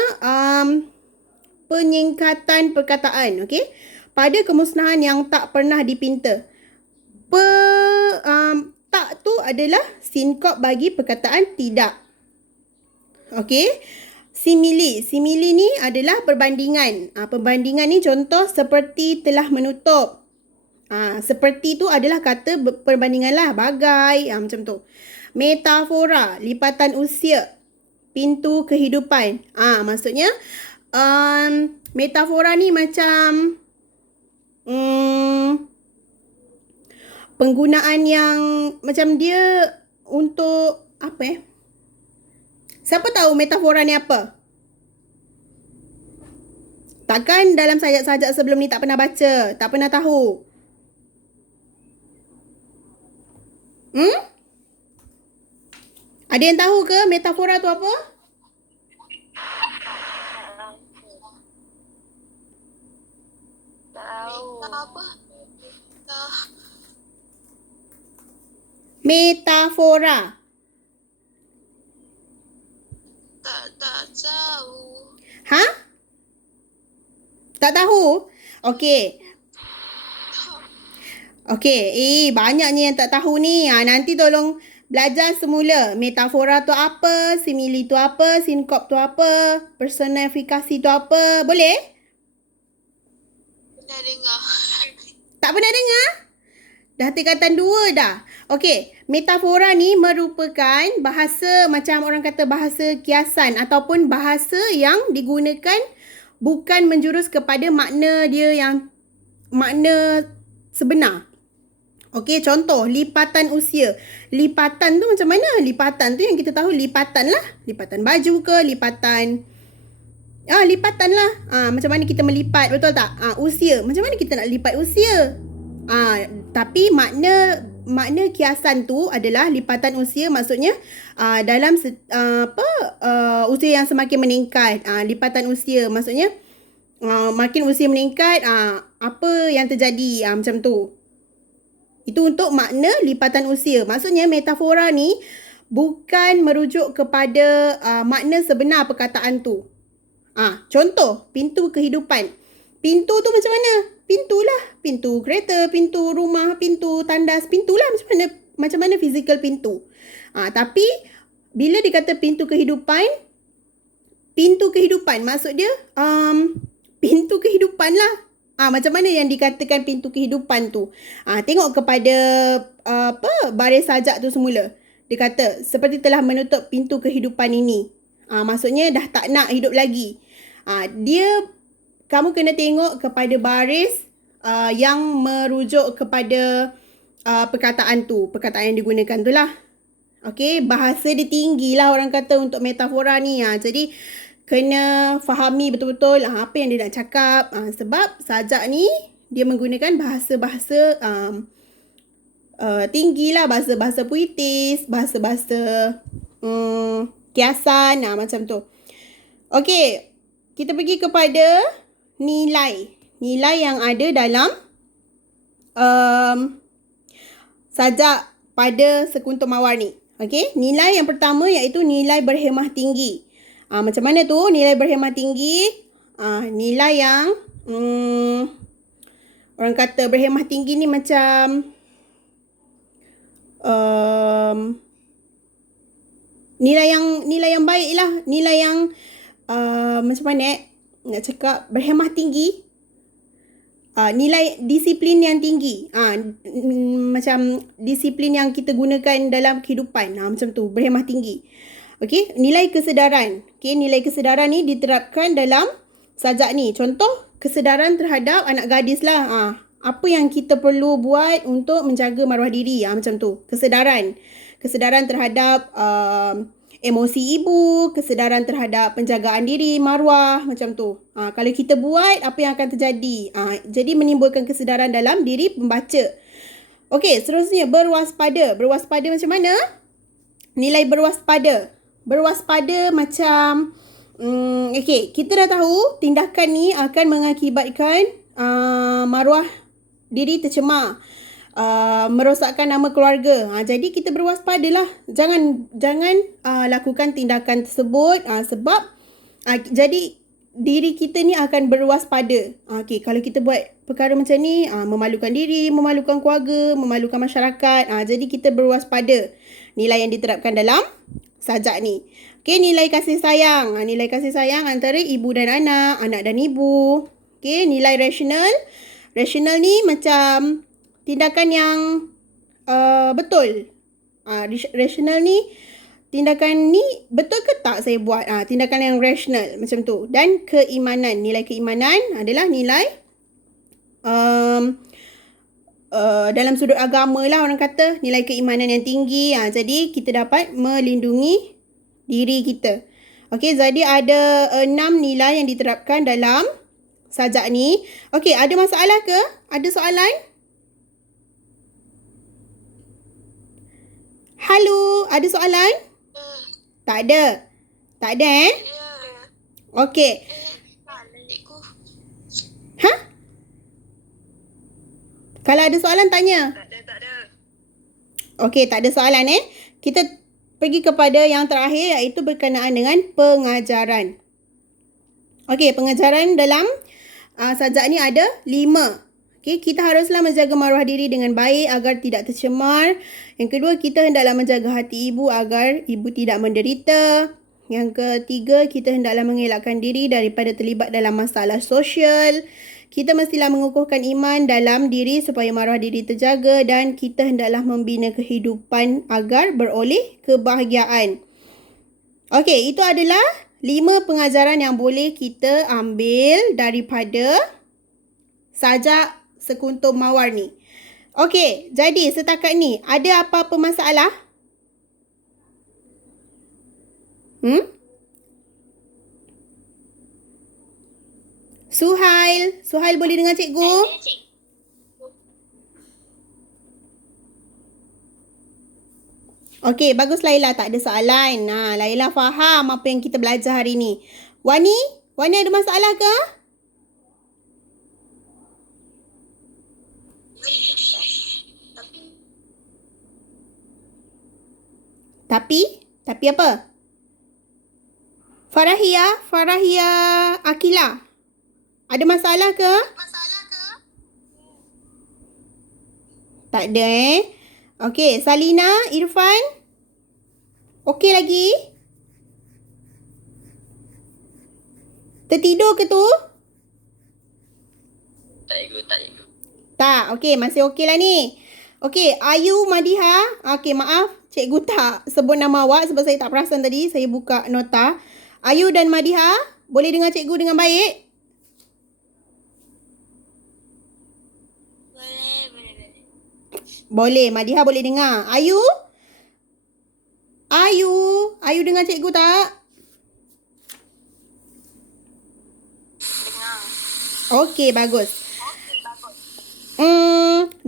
penyingkatan perkataan, okey? Pada kemusnahan yang tak pernah dipinta. Tak tu adalah sinkop bagi perkataan tidak. Okey? Simili. Simili ni adalah perbandingan. Perbandingan ni contoh seperti telah menutup. Seperti tu adalah kata perbandingan lah. Bagai. Macam tu. Metafora. Lipatan usia. Pintu kehidupan. Maksudnya metafora ni macam penggunaan yang macam dia untuk apa Siapa tahu metafora ni apa? Takkan dalam sajak-sajak sebelum ni tak pernah baca, tak pernah tahu? Ada yang tahu ke metafora tu apa? Apa? Metafora. Tak tahu. Tak tahu? Okey. Banyaknya yang tak tahu ni. Nanti tolong belajar semula. Metafora tu apa? Simili tu apa? Sinkop tu apa? Personifikasi tu apa? Boleh? Pernah dengar. Tak pernah dengar? Dah tingkatan 2 dah. Okey, metafora ni merupakan bahasa, macam orang kata bahasa kiasan ataupun bahasa yang digunakan bukan menjurus kepada makna dia yang makna sebenar. Okey, contoh lipatan usia. Lipatan tu macam mana? Lipatan tu yang kita tahu lipatan lah. Lipatan baju ke, lipatan lipatan lah. Macam mana kita melipat, betul tak? Usia. Macam mana kita nak lipat usia? Tapi makna kiasan tu adalah lipatan usia, maksudnya dalam usia yang semakin meningkat. Lipatan usia maksudnya makin usia meningkat, apa yang terjadi, macam tu. Itu untuk makna lipatan usia. Maksudnya metafora ni bukan merujuk kepada makna sebenar perkataan tu. Contoh, pintu kehidupan. Pintu tu macam mana? Pintu lah. Pintu kereta, pintu rumah, pintu tandas, pintu lah. Macam mana fizikal pintu. Tapi bila dikata pintu kehidupan maksud dia pintu kehidupan lah. Macam mana yang dikatakan pintu kehidupan tu? Tengok kepada baris sajak tu semula. Dia kata seperti telah menutup pintu kehidupan ini. Maksudnya dah tak nak hidup lagi. Kamu kena tengok kepada baris yang merujuk kepada perkataan tu. Perkataan yang digunakan tu lah. Okey, bahasa dia tinggi lah orang kata untuk metafora ni. Jadi kena fahami betul-betul apa yang dia nak cakap. Sebab sajak ni dia menggunakan bahasa-bahasa tinggi lah. Bahasa-bahasa puitis, bahasa-bahasa kiasan, macam tu. Okey, kita pergi kepada nilai. Nilai yang ada dalam sajak pada sekuntum mawar ni. Okey, nilai yang pertama iaitu nilai berhemah tinggi. Macam mana tu nilai berhemah tinggi? Nilai yang orang kata berhemah tinggi ni macam nilai yang baik lah. Nilai yang macam mana nak cakap, berhemah tinggi. Nilai disiplin yang tinggi. Macam disiplin yang kita gunakan dalam kehidupan. Macam tu, berhemah tinggi. Okey, nilai kesedaran. Okey, nilai kesedaran ni diterapkan dalam sajak ni. Contoh, kesedaran terhadap anak gadis lah. Apa yang kita perlu buat untuk menjaga maruah diri. Macam tu, kesedaran. Kesedaran terhadap emosi ibu, kesedaran terhadap penjagaan diri, maruah, macam tu. Kalau kita buat, apa yang akan terjadi? Jadi menimbulkan kesedaran dalam diri pembaca. Okey, seterusnya berwaspada. Berwaspada macam mana? Nilai berwaspada. Berwaspada macam okey, kita dah tahu tindakan ni akan mengakibatkan maruah diri tercemar. Merosakkan nama keluarga. Jadi kita berwaspadalah. Jangan lakukan tindakan tersebut sebab jadi diri kita ni akan berwaspada. Okey, kalau kita buat perkara macam ni, memalukan diri, memalukan keluarga, memalukan masyarakat. Jadi kita berwaspada. Nilai yang diterapkan dalam sajak ni. Okey, nilai kasih sayang. Nilai kasih sayang antara ibu dan anak, anak dan ibu. Okey, nilai rasional. Rasional ni macam tindakan yang betul. Rasional ni, tindakan ni betul ke tak saya buat? Tindakan yang rasional macam tu. Dan keimanan. Nilai keimanan adalah nilai dalam sudut agama lah orang kata. Nilai keimanan yang tinggi. Jadi kita dapat melindungi diri kita. Okey, jadi ada 6 nilai yang diterapkan dalam sajak ni. Okey, ada masalah ke? Ada soalan? Halo, ada soalan? Tak ada. Tak ada Okey. Kalau ada soalan tanya. Tak ada. Okey, tak ada soalan Kita pergi kepada yang terakhir iaitu berkenaan dengan pengajaran. Okey, pengajaran dalam sajak ni ada 5. Okey, kita haruslah menjaga maruah diri dengan baik agar tidak tercemar. Yang kedua, kita hendaklah menjaga hati ibu agar ibu tidak menderita. Yang ketiga, kita hendaklah mengelakkan diri daripada terlibat dalam masalah sosial. Kita mestilah mengukuhkan iman dalam diri supaya maruah diri terjaga dan kita hendaklah membina kehidupan agar beroleh kebahagiaan. Okey, itu adalah 5 pengajaran yang boleh kita ambil daripada sajak sekuntum mawar ni. Okey, jadi setakat ni ada apa-apa masalah? Suhail, Suhail boleh dengar cikgu? Tak ada, cik. Okey, bagus Laila, tak ada soalan. Laila faham apa yang kita belajar hari ni. Wani, Wani ada masalah ke? Tapi apa? Farahia Akila. Ada masalah ke? Tak ada Okey, Salina, Irfan. Okey lagi? Tertidur ke tu? Tak ikut. Tak, okey, masih okey lah ni. Okey, Ayu Madiha. Okey, maaf, cikgu tak sebut nama awak sebab saya tak perasan tadi. Saya buka nota. Ayu dan Madiha, boleh dengar cikgu dengan baik? Boleh. Boleh, Madiha boleh dengar. Ayu? Ayu dengar cikgu tak? Dengar. Okey, bagus.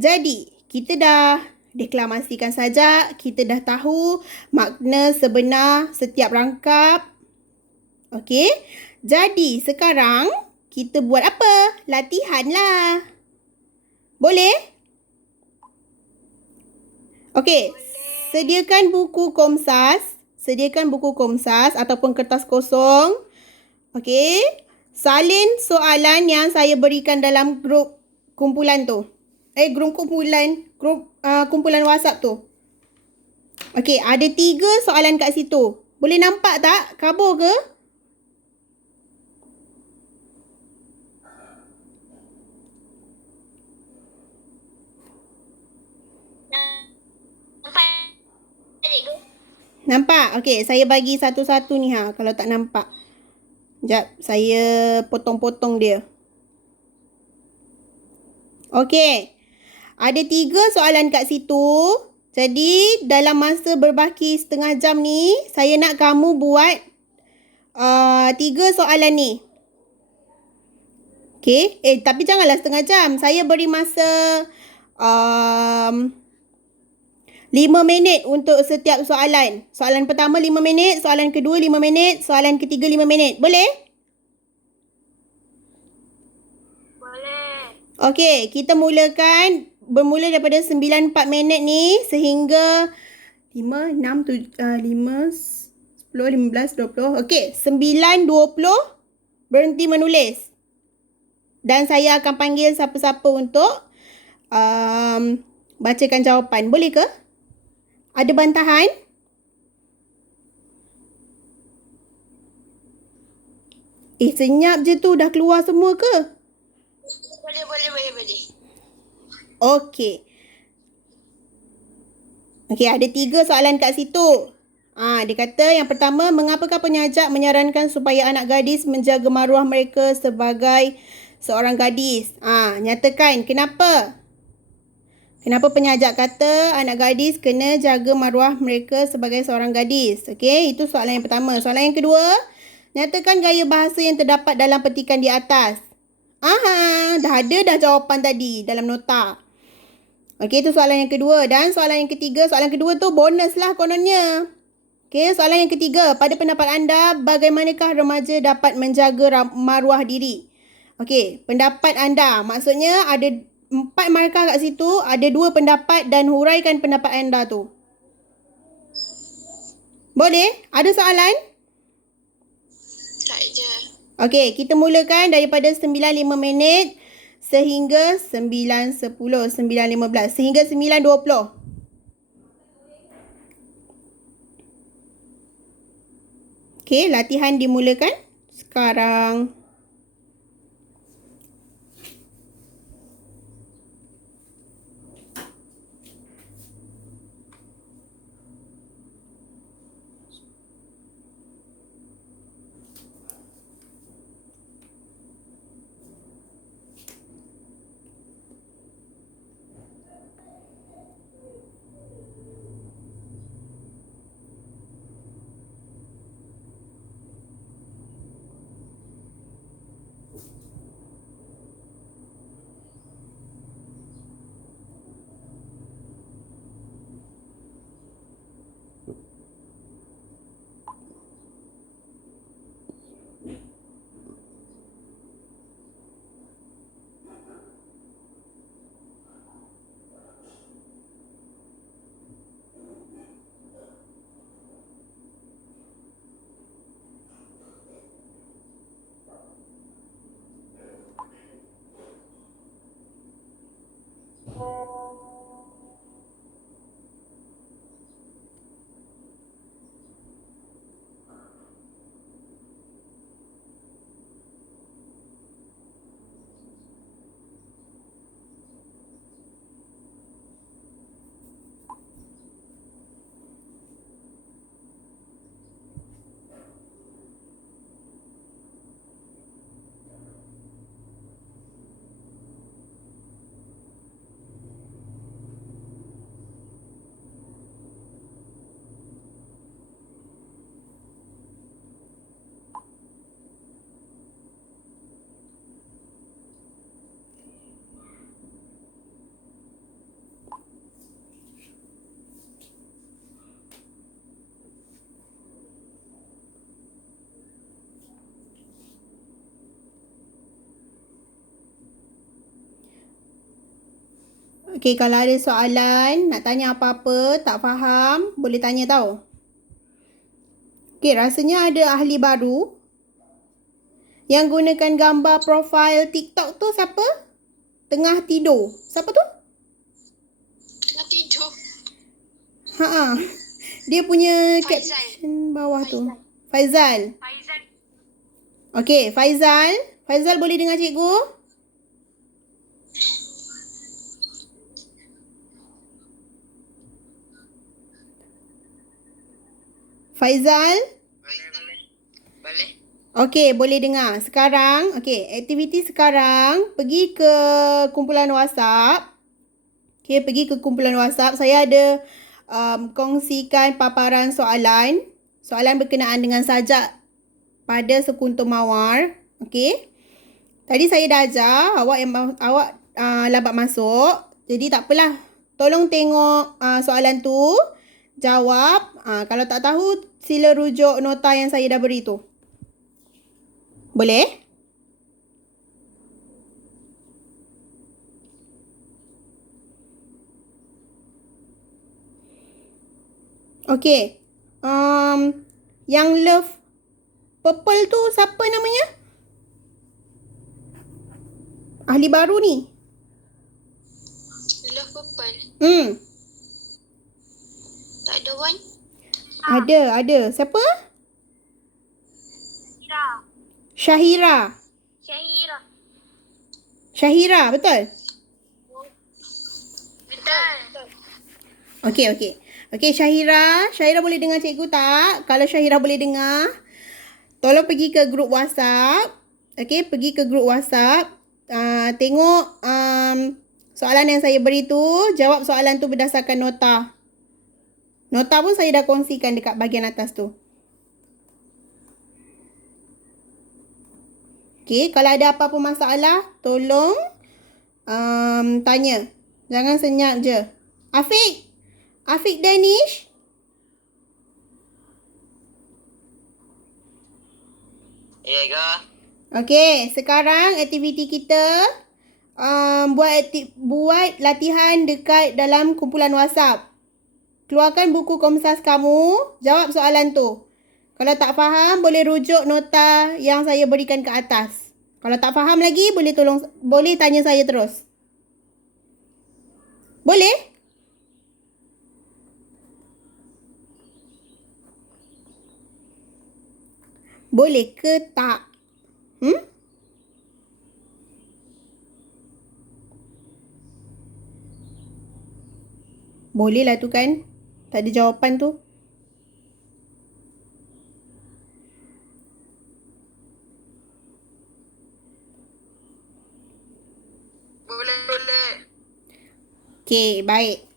Jadi, kita dah deklamasikan saja. Kita dah tahu makna sebenar setiap rangkap. Okey. Jadi, sekarang kita buat apa? Latihan lah. Boleh? Okey. Sediakan buku Komsas ataupun kertas kosong. Okey. Salin soalan yang saya berikan dalam grup kumpulan tu. Grup kumpulan WhatsApp tu. Okey, ada 3 soalan kat situ. Boleh nampak tak? Kabur ke? Nampak, cikgu? Nampak? Okey, saya bagi satu-satu ni kalau tak nampak. Sekejap, saya potong-potong dia. Okey. Ada 3 soalan kat situ. Jadi, dalam masa berbaki setengah jam ni, saya nak kamu buat 3 soalan ni. Okey. Tapi janganlah setengah jam. Saya beri masa 5 minit untuk setiap soalan. Soalan pertama 5 minit, soalan kedua 5 minit, soalan ketiga 5 minit. Boleh? Boleh. Okey, kita bermula daripada 94 minit ni sehingga 5, 6, 7, 5, 10, 15, 20. Okey, 9.20 berhenti menulis. Dan saya akan panggil siapa-siapa untuk bacakan jawapan. Boleh ke? Ada bantahan? Senyap je tu. Dah keluar semua ke? Boleh. Okey. Okey, ada 3 soalan kat situ. Dia kata yang pertama, mengapakah penyajak menyarankan supaya anak gadis menjaga maruah mereka sebagai seorang gadis? Nyatakan kenapa? Kenapa penyajak kata anak gadis kena jaga maruah mereka sebagai seorang gadis? Okey, itu soalan yang pertama. Soalan yang kedua, nyatakan gaya bahasa yang terdapat dalam petikan di atas. Dah ada jawapan tadi dalam nota. Okey, itu soalan yang kedua. Dan soalan yang ketiga, soalan kedua tu bonus lah kononnya. Okey, soalan yang ketiga. Pada pendapat anda, bagaimanakah remaja dapat menjaga maruah diri? Okey, pendapat anda. Maksudnya ada 4 markah kat situ. Ada 2 pendapat dan huraikan pendapat anda tu. Boleh? Ada soalan? Tak je. Okey, kita mulakan daripada 9.5 minit sehingga 9.10, 9.15, sehingga 9.20. Okey, latihan dimulakan sekarang. Okey, kalau ada soalan, nak tanya apa-apa, tak faham, boleh tanya tau. Okey, rasanya ada ahli baru yang gunakan gambar profil TikTok tu siapa? Tengah tidur. Siapa tu? Tengah tidur. Ha. Dia punya Faizal. caption bawah tu. Faizal. Faizal. Okey, Faizal. Faizal boleh dengar cikgu? Faizal? Boleh. Okey, boleh dengar. Sekarang, okey, aktiviti sekarang, pergi ke kumpulan WhatsApp. Okey, pergi ke kumpulan WhatsApp. Saya ada kongsikan paparan soalan. Soalan berkenaan dengan sajak pada sekuntum mawar. Okey. Tadi saya dah ajar, awak lambat masuk. Jadi tak apalah. Tolong tengok soalan tu. Jawab. Kalau tak tahu, sila rujuk nota yang saya dah beri tu. Boleh? Okey. Yang love purple tu siapa namanya? Ahli baru ni. Love purple. Tak ada Wan? Ada. Siapa? Syahira. Syahira, betul? Betul. Okey. Okey, Syahira. Syahira boleh dengar cikgu tak? Kalau Syahira boleh dengar, tolong pergi ke grup WhatsApp. Okey, pergi ke grup WhatsApp. Tengok soalan yang saya beri tu. Jawab soalan tu berdasarkan nota. Nota pun saya dah kongsikan dekat bahagian atas tu. Okey, kalau ada apa-apa masalah, tolong tanya. Jangan senyap je. Afiq Danish. Ya, Kak. Okey, sekarang aktiviti kita buat latihan dekat dalam kumpulan WhatsApp. Keluarkan buku komsas kamu, jawab soalan tu. Kalau tak faham, boleh rujuk nota yang saya berikan ke atas. Kalau tak faham lagi, boleh tanya saya terus. Boleh? Boleh ke tak? Boleh lah tu kan. Tak ada jawapan tu. Boleh. Okey, baik.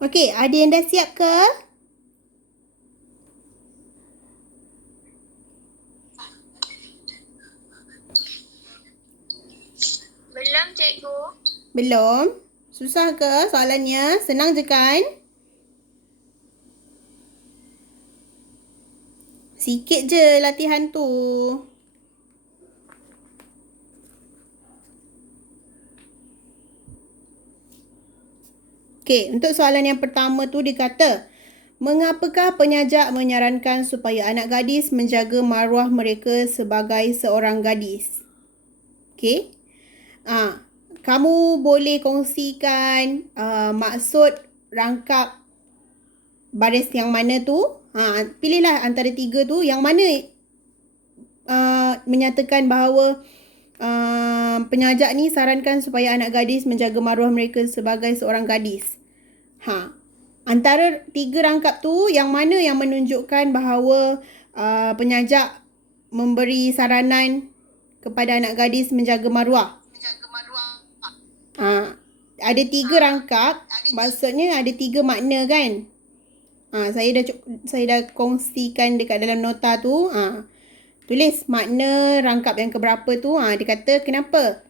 Okey, ada yang dah siap ke? Belum, cikgu. Belum? Susah ke soalannya? Senang je kan? Sikit je latihan tu. Okey, untuk soalan yang pertama tu dia kata, mengapakah penyajak menyarankan supaya anak gadis menjaga maruah mereka sebagai seorang gadis? Okey. Kamu boleh kongsikan maksud rangkap baris yang mana tu? Pilihlah antara tiga tu yang mana menyatakan bahawa penyajak ni sarankan supaya anak gadis menjaga maruah mereka sebagai seorang gadis. Antara tiga rangkap tu yang mana yang menunjukkan bahawa penyajak memberi saranan kepada anak gadis menjaga maruah? Ada tiga rangkap, maksudnya ada tiga makna kan? Saya dah kongsikan dekat dalam nota tu. Tulis makna rangkap yang keberapa tu. Dia kata kenapa?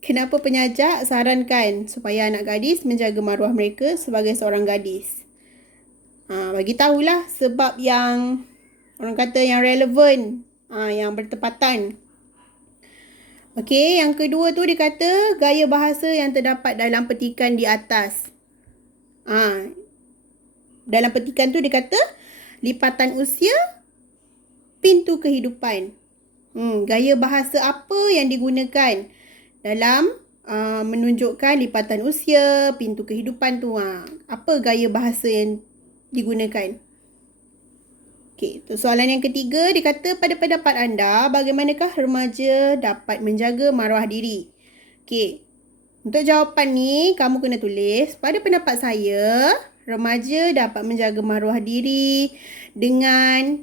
Kenapa penyajak sarankan supaya anak gadis menjaga maruah mereka sebagai seorang gadis? Bagi tahulah sebab yang orang kata yang relevan, yang bertepatan. Okey, yang kedua tu dia kata gaya bahasa yang terdapat dalam petikan di atas. Dalam petikan tu dia kata lipatan usia, pintu kehidupan. Gaya bahasa apa yang digunakan dalam menunjukkan lipatan usia, pintu kehidupan tu? Apa gaya bahasa yang digunakan? Okey, soalan yang ketiga dia kata pada pendapat anda bagaimanakah remaja dapat menjaga maruah diri? Okey. Untuk jawapan ni kamu kena tulis pada pendapat saya remaja dapat menjaga maruah diri dengan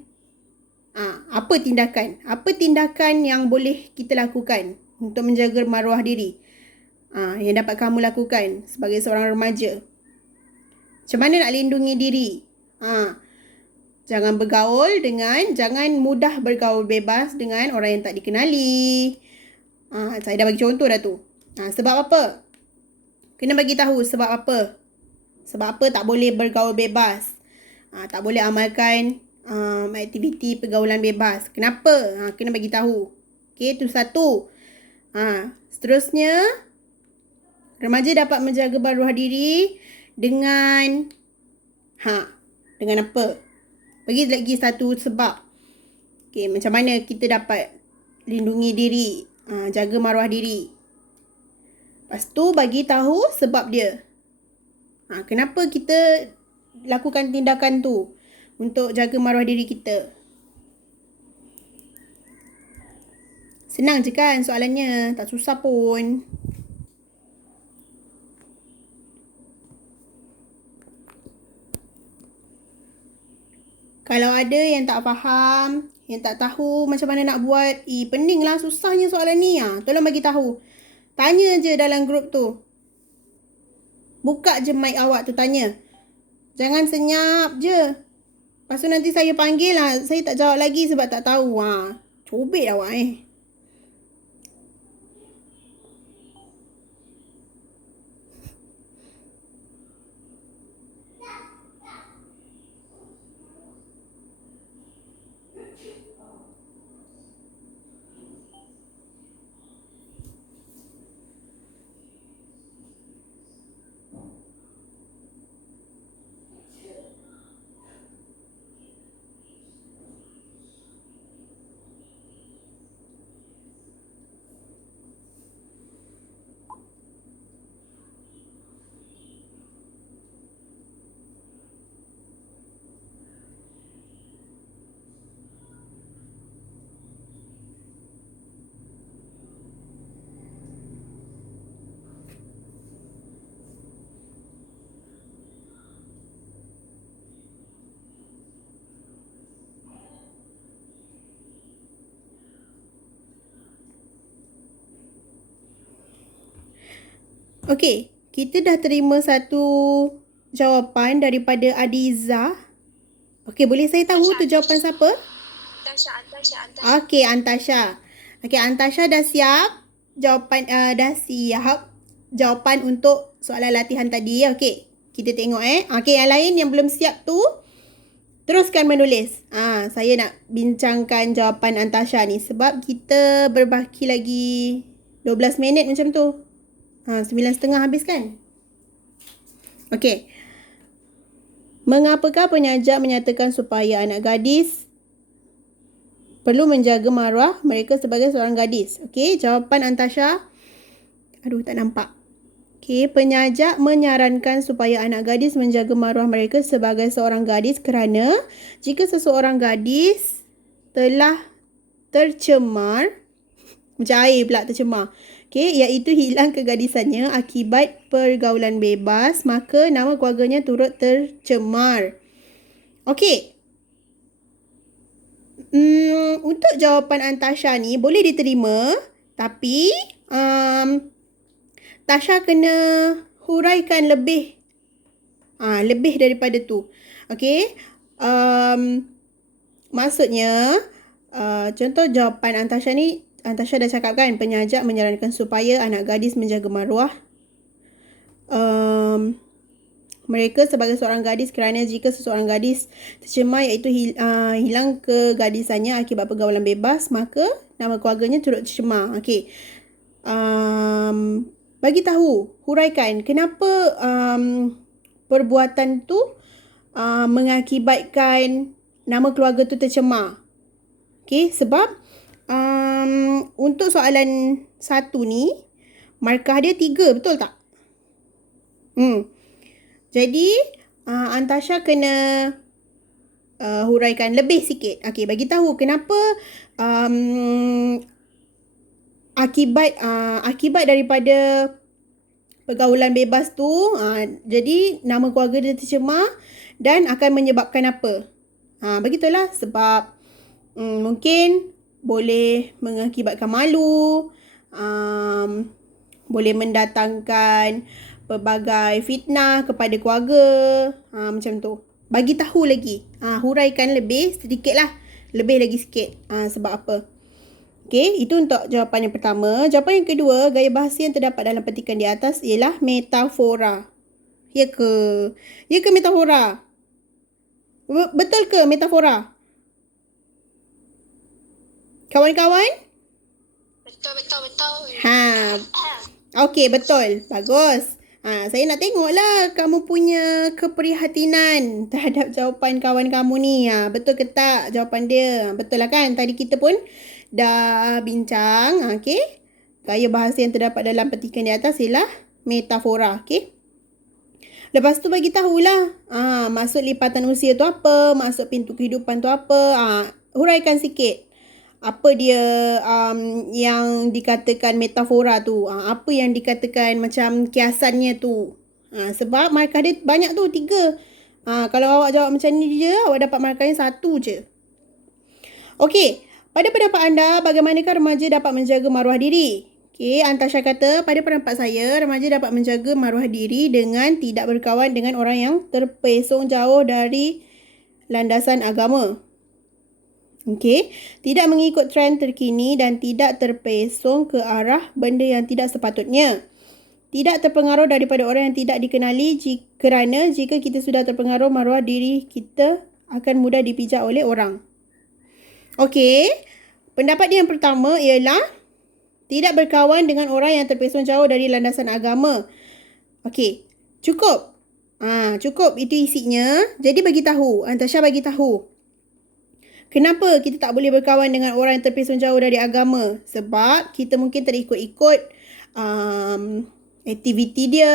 apa tindakan? Apa tindakan yang boleh kita lakukan untuk menjaga maruah diri? Yang dapat kamu lakukan sebagai seorang remaja. Macam mana nak lindungi diri? Jangan mudah bergaul bebas dengan orang yang tak dikenali. Saya dah bagi contoh dah tu. Sebab apa? Kena bagi tahu sebab apa. Sebab apa tak boleh bergaul bebas. Tak boleh amalkan aktiviti pergaulan bebas. Kenapa? Kena bagi tahu. Okey, tu satu. Seterusnya, remaja dapat menjaga maruah diri dengan dengan apa? Bagi lagi satu sebab. Okey, macam mana kita dapat lindungi diri, jaga maruah diri. Lepas tu bagi tahu sebab dia. Kenapa kita lakukan tindakan tu untuk jaga maruah diri kita? Senang je kan soalannya, tak susah pun. Kalau ada yang tak faham, yang tak tahu macam mana nak buat, peninglah susahnya soalan ni. Tolong bagi tahu. Tanya je dalam grup tu. Buka je mic awak tu, tanya. Jangan senyap je. Lepas tu nanti saya panggil saya tak jawab lagi sebab tak tahu. Cobek awak Okey, kita dah terima satu jawapan daripada Adiza. Okey, boleh saya tahu tu jawapan siapa? Antasha. Okey, Antasha. Okey, Antasha dah siap. Dah siap jawapan untuk soalan latihan tadi. Okey, kita tengok Okey, yang lain yang belum siap tu teruskan menulis. Saya nak bincangkan jawapan Antasha ni sebab kita berbaki lagi 12 minit macam tu. 9.30 habis kan? Okey. Mengapakah penyajak menyatakan supaya anak gadis perlu menjaga maruah mereka sebagai seorang gadis? Okey, jawapan Antasha. Aduh, tak nampak. Okey, penyajak menyarankan supaya anak gadis menjaga maruah mereka sebagai seorang gadis kerana jika seseorang gadis telah tercemar, macam air pula tercemar, iaitu hilang kegadisannya akibat pergaulan bebas, maka nama keluarganya turut tercemar. Okey. Untuk jawapan Antasha ni boleh diterima, tapi Tasha kena huraikan lebih. Lebih daripada tu. Okey. Maksudnya, contoh jawapan Antasha ni, Antasha dah cakap kan, penyajak menyarankan supaya anak gadis menjaga maruah mereka sebagai seorang gadis kerana jika seseorang gadis tercemar iaitu hilang kegadisannya akibat pergaulan bebas, maka nama keluarganya turut tercemar. Okey. Bagi tahu, huraikan kenapa perbuatan tu mengakibatkan nama keluarga tu tercemar. Okey, sebab untuk soalan 1 ni markah dia 3, betul tak? Jadi Antasha kena huraikan lebih sikit. Okey, bagi tahu kenapa akibat daripada pergaulan bebas tu jadi nama keluarga dia tercemar dan akan menyebabkan apa? Begitulah, sebab mungkin boleh mengakibatkan malu, boleh mendatangkan pelbagai fitnah kepada keluarga, macam tu. Bagi tahu lagi, huraikan lebih sedikit lah, lebih lagi sikit. Sebab apa? Okey, itu untuk jawapan yang pertama. Jawapan yang kedua, gaya bahasa yang terdapat dalam petikan di atas ialah metafora. Ya ke? Ya ke metafora? Betul ke metafora? Kawan-kawan? Betul. Okey, betul. Bagus. Saya nak tengoklah kamu punya keprihatinan terhadap jawapan kawan kamu ni. Betul ke tak jawapan dia? Betul lah kan? Tadi kita pun dah bincang. Okey. Gaya bahasa yang terdapat dalam petikan di atas ialah metafora. Okey. Lepas tu bagi tahulah maksud lipatan usia tu apa, maksud pintu kehidupan tu apa. Huraikan sikit. Apa dia yang dikatakan metafora tu? Apa yang dikatakan macam kiasannya tu? Sebab markah dia banyak tu, 3. Kalau awak jawab macam ni je, awak dapat markahnya 1 je. Okey, pada pendapat anda, bagaimanakah remaja dapat menjaga maruah diri? Okey, Antasha kata, pada pendapat saya, remaja dapat menjaga maruah diri dengan tidak berkawan dengan orang yang terpesong jauh dari landasan agama. Okey, tidak mengikut trend terkini dan tidak terpesong ke arah benda yang tidak sepatutnya. Tidak terpengaruh daripada orang yang tidak dikenali kerana jika kita sudah terpengaruh, maruah diri kita akan mudah dipijak oleh orang. Okey, pendapat dia yang pertama ialah tidak berkawan dengan orang yang terpesong jauh dari landasan agama. Okey, cukup. Cukup itu isinya. Jadi bagi tahu, Antasha bagi tahu. Kenapa kita tak boleh berkawan dengan orang yang terpesong jauh dari agama? Sebab kita mungkin terikut-ikut aktiviti dia,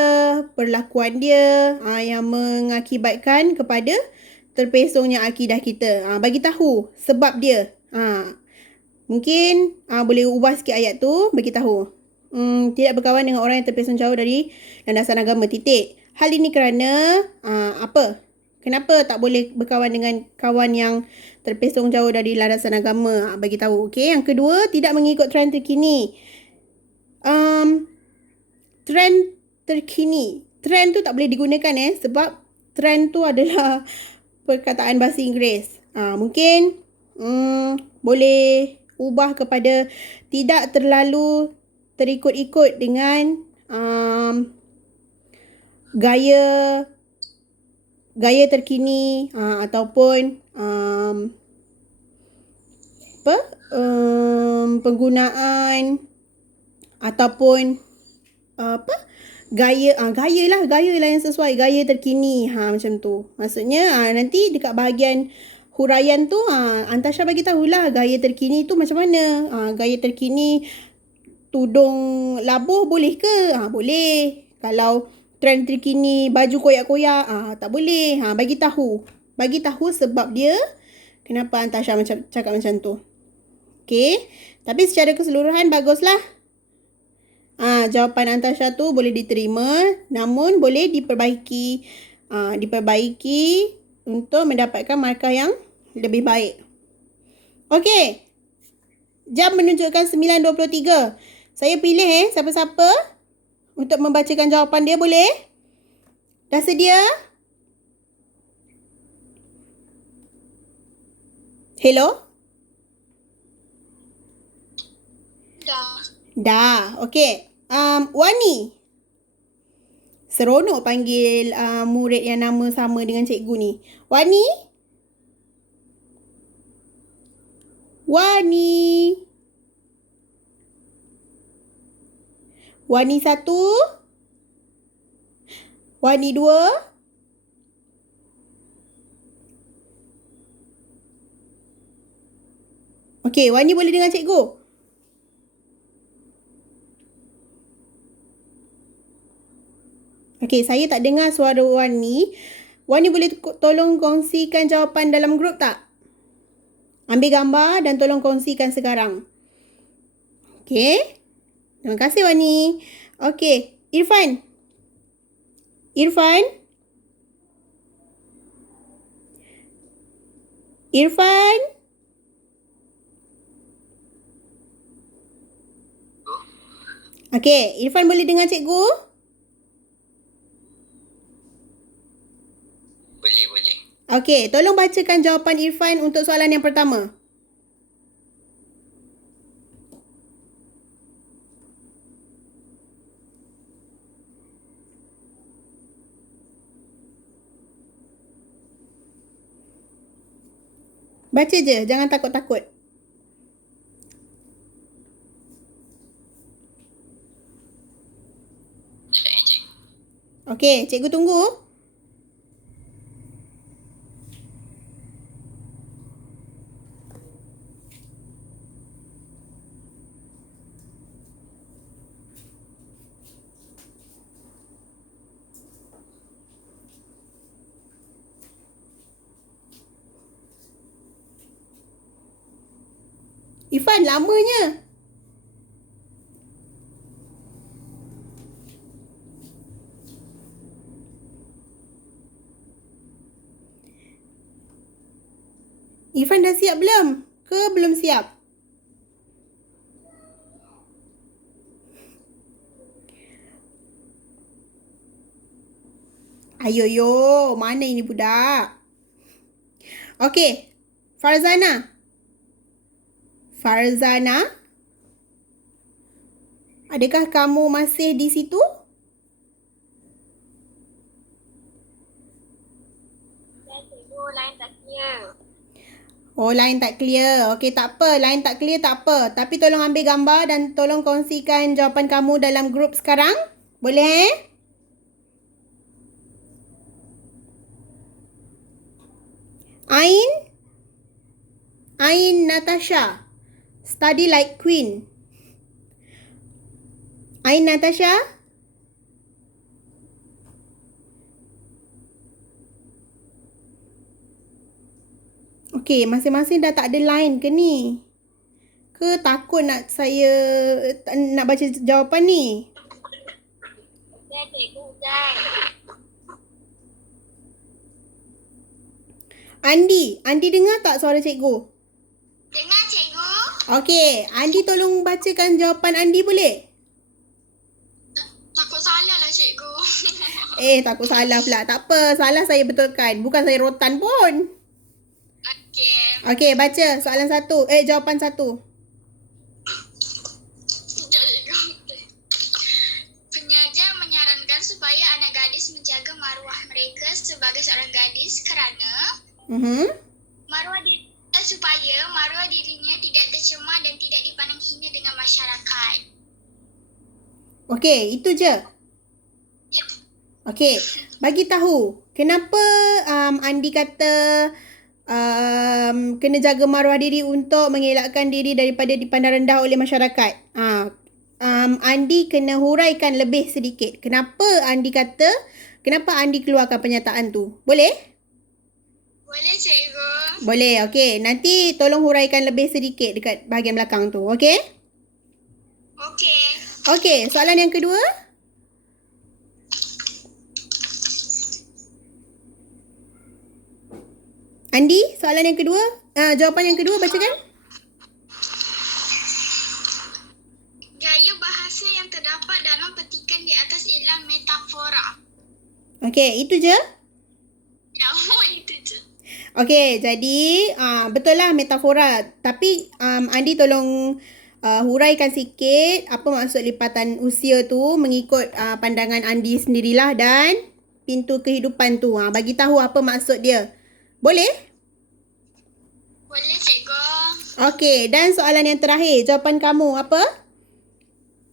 perlakuan dia yang mengakibatkan kepada terpesongnya akidah kita. Bagi tahu sebab dia. Mungkin boleh ubah sikit ayat tu, bagi tahu. Tidak berkawan dengan orang yang terpesong jauh dari landasan agama, titik. Hal ini kerana apa? Kenapa tak boleh berkawan dengan kawan yang terpesong jauh dari landasan agama? Bagi tahu. Okey, yang kedua, tidak mengikut trend terkini. Trend terkini. Trend tu tak boleh digunakan sebab trend tu adalah perkataan bahasa Inggeris. Mungkin boleh ubah kepada tidak terlalu terikut-ikut dengan gaya terkini ataupun penggunaan ataupun gaya lah yang sesuai, gaya terkini macam tu. Maksudnya nanti dekat bahagian huraian tu Antasha bagi tahulah gaya terkini tu macam mana. Gaya terkini tudung labuh boleh ke? Boleh. Kalau trend terkini baju koyak-koyak tak boleh. Bagi tahu sebab dia kenapa Antasha macam cakap macam tu. Okey, tapi secara keseluruhan baguslah. Jawapan Antasha tu boleh diterima, namun boleh diperbaiki untuk mendapatkan markah yang lebih baik. Okey. Jam menunjukkan 9.23. Saya pilih siapa-siapa untuk membacakan jawapan dia, boleh? Dah sedia? Hello? Dah. Okey. Wani. Seronok panggil murid yang nama sama dengan cikgu ni. Wani? Wani 1. Wani 2. Okey, Wani boleh dengar cikgu? Okey, saya tak dengar suara Wani. Wani boleh tolong kongsikan jawapan dalam grup tak? Ambil gambar dan tolong kongsikan sekarang. Okey. Terima kasih Wani. Okey, Irfan. Okey, Irfan boleh dengar cikgu? Boleh. Okey, tolong bacakan jawapan Irfan untuk soalan yang pertama. Baca je, jangan takut-takut. Okey, cikgu tunggu. Irfan, lamanya. Irfan dah siap belum? Ke belum siap? Ayo, mana ini budak? Okey, Farzana, adakah kamu masih di situ? Ya, cikgu, line tak clear. Oh, line tak clear. Okey, tak apa. Line tak clear tak apa. Tapi tolong ambil gambar dan tolong kongsikan jawapan kamu dalam grup sekarang. Boleh? Ain Natasha. Study like queen. Ain Natasha. Okey, masing-masing dah tak ada line ke ni? Ke takut nak baca jawapan ni? Ya, cikgu, hujan. Andi dengar tak suara cikgu? Dengar, cikgu. Okey, Andi tolong bacakan jawapan Andi boleh? Takut salah lah, cikgu. cikgu. Takut salah pula. Tak apa, salah saya betulkan. Bukan saya rotan pun. Okey. Okey, baca soalan 1. Jawapan 1. Sekejap, cikgu. Pengajar menyarankan supaya anak gadis menjaga maruah mereka sebagai seorang gadis kerana supaya maruah dirinya tidak tercemar dan tidak dipandang hina dengan masyarakat. Okey, itu je. Yep. Okey, bagi tahu kenapa Andi kata kena jaga maruah diri untuk mengelakkan diri daripada dipandang rendah oleh masyarakat. Andi kena huraikan lebih sedikit. Kenapa Andi keluarkan pernyataan tu? Boleh? Boleh, cikgu. Boleh, okey. Nanti tolong huraikan lebih sedikit dekat bahagian belakang tu, okey? Okey. Okey, soalan yang kedua. Andi, soalan yang kedua. Jawapan yang kedua, bacakan. Gaya bahasa yang terdapat dalam petikan di atas ialah metafora. Okey, itu je? Ya, itu je. Okey, jadi betul lah metafora. Tapi Andi tolong huraikan sikit apa maksud lipatan usia tu mengikut pandangan Andi sendirilah dan pintu kehidupan tu. Bagi tahu apa maksud dia. Boleh? Boleh, cikgu. Okey, dan soalan yang terakhir. Jawapan kamu apa?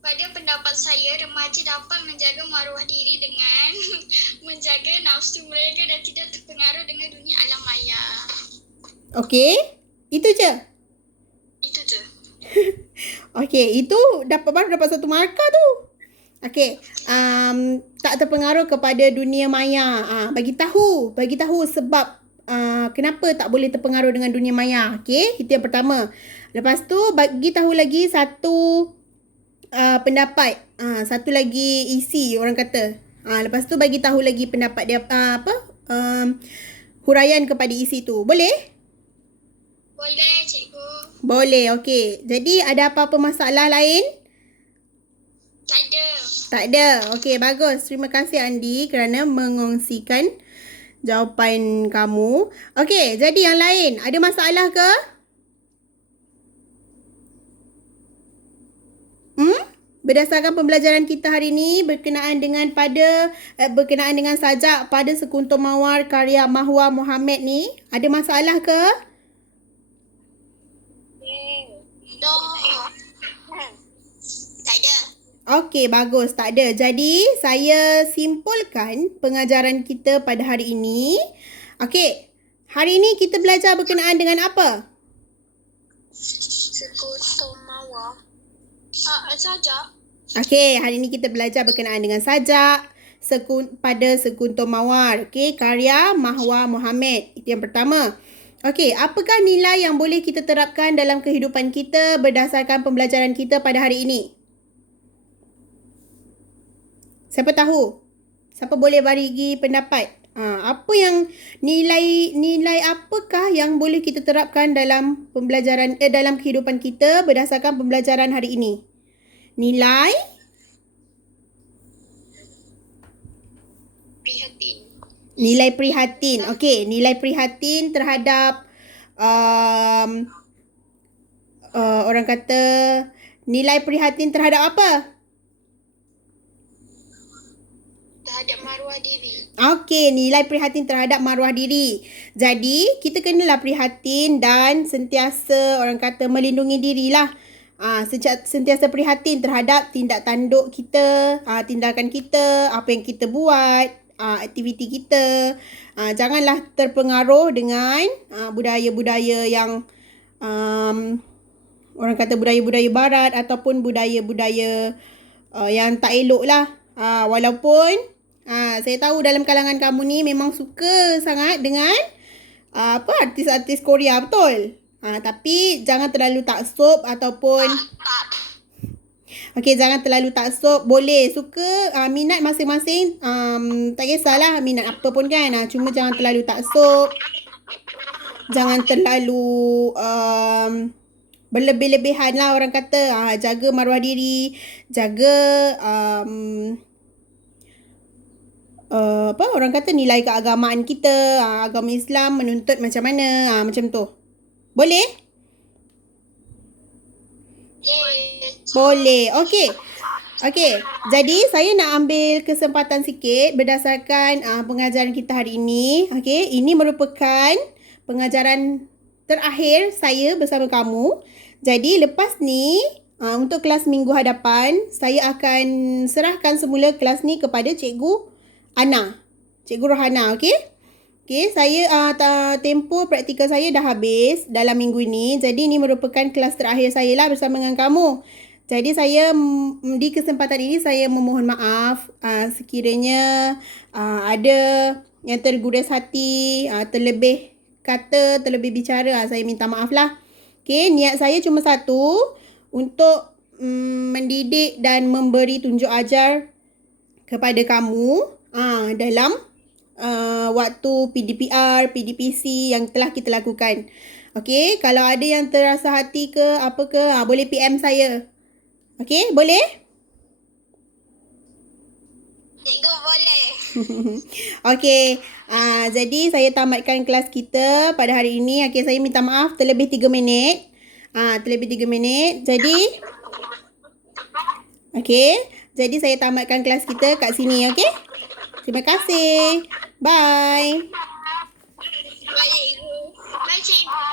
Pada pendapat saya, remaja dapat menjaga maruah diri dengan menjaga nafsu mereka dan tidak terpengaruh dengan dunia alam maya. Okey, itu je? Itu je. Okey, itu baru dapat 1 markah tu. Okey, tak terpengaruh kepada dunia maya. Bagi tahu sebab kenapa tak boleh terpengaruh dengan dunia maya. Okey, itu yang pertama. Lepas tu bagi tahu lagi satu pendapat. Satu lagi isi orang kata. Lepas tu bagi tahu lagi pendapat dia huraian kepada isi tu. Boleh? Boleh, cikgu. Boleh, okey. Jadi ada apa-apa masalah lain? Tak ada. Tak ada. Okey, bagus. Terima kasih Andi kerana mengongsikan jawapan kamu. Okey, jadi yang lain. Ada masalah ke? Berdasarkan pembelajaran kita hari ini berkenaan dengan sajak pada Sekuntum Mawar karya Mahwa Mohamad ni, ada masalah ke? No. Tak ada. Okey, bagus. Tak ada. Jadi, saya simpulkan pengajaran kita pada hari ini. Okey, hari ini kita belajar berkenaan dengan apa? Sekuntum Mawar. Sajak. Okey, hari ini kita belajar berkenaan dengan sajak pada Sekuntum Mawar. Okey, karya Mahwa Mohamad. Itu yang pertama. Okey, apakah nilai yang boleh kita terapkan dalam kehidupan kita berdasarkan pembelajaran kita pada hari ini? Siapa tahu? Siapa boleh bagi pendapat? Apa yang nilai apakah yang boleh kita terapkan dalam pembelajaran dalam kehidupan kita berdasarkan pembelajaran hari ini? Nilai Prihatin. Nilai prihatin. Okey, nilai prihatin terhadap orang kata nilai prihatin terhadap apa? Terhadap maruah diri. Okey, nilai prihatin terhadap maruah diri. Jadi, kita kenalah prihatin dan sentiasa orang kata melindungi dirilah. Sentiasa prihatin terhadap tindak tanduk kita, tindakan kita, apa yang kita buat, aktiviti kita. Janganlah terpengaruh dengan budaya-budaya yang orang kata budaya-budaya barat ataupun budaya-budaya yang tak elok lah. Walaupun saya tahu dalam kalangan kamu ni memang suka sangat dengan artis-artis Korea, betul? Tapi jangan terlalu taksub ataupun okey, jangan terlalu taksub. Boleh suka minat masing-masing, tak kisahlah minat apa pun kan. Cuma jangan terlalu taksub. Jangan terlalu berlebih-lebihan lah orang kata. Jaga maruah diri, jaga apa orang kata nilai keagamaan kita, agama Islam menuntut macam mana, macam tu. Boleh? Yes. Boleh. Okey. Okey. Jadi saya nak ambil kesempatan sikit berdasarkan pengajaran kita hari ini. Okey, ini merupakan pengajaran terakhir saya bersama kamu. Jadi lepas ni untuk kelas minggu hadapan saya akan serahkan semula kelas ni kepada Cikgu Ana. Cikgu Rohana, okey? Okey, saya tempoh praktikal saya dah habis dalam minggu ini. Jadi ini merupakan kelas terakhir saya lah bersama dengan kamu. Jadi saya di kesempatan ini saya memohon maaf sekiranya ada yang tergores hati, terlebih kata, terlebih bicara, saya minta maaf lah. Okey, niat saya cuma satu, untuk mendidik dan memberi tunjuk ajar kepada kamu dalam waktu PDPR, PDPC yang telah kita lakukan. Okey, kalau ada yang terasa hati ke apa ke, boleh PM saya. Okey, boleh? Cikgu boleh. Okey, jadi saya tamatkan kelas kita pada hari ini. Okey, saya minta maaf terlebih 3 minit. Terlebih 3 minit. Jadi, okey, jadi saya tamatkan kelas kita kat sini, okey? Terima kasih. Bye. Baik, cikgu. Bye, cikgu.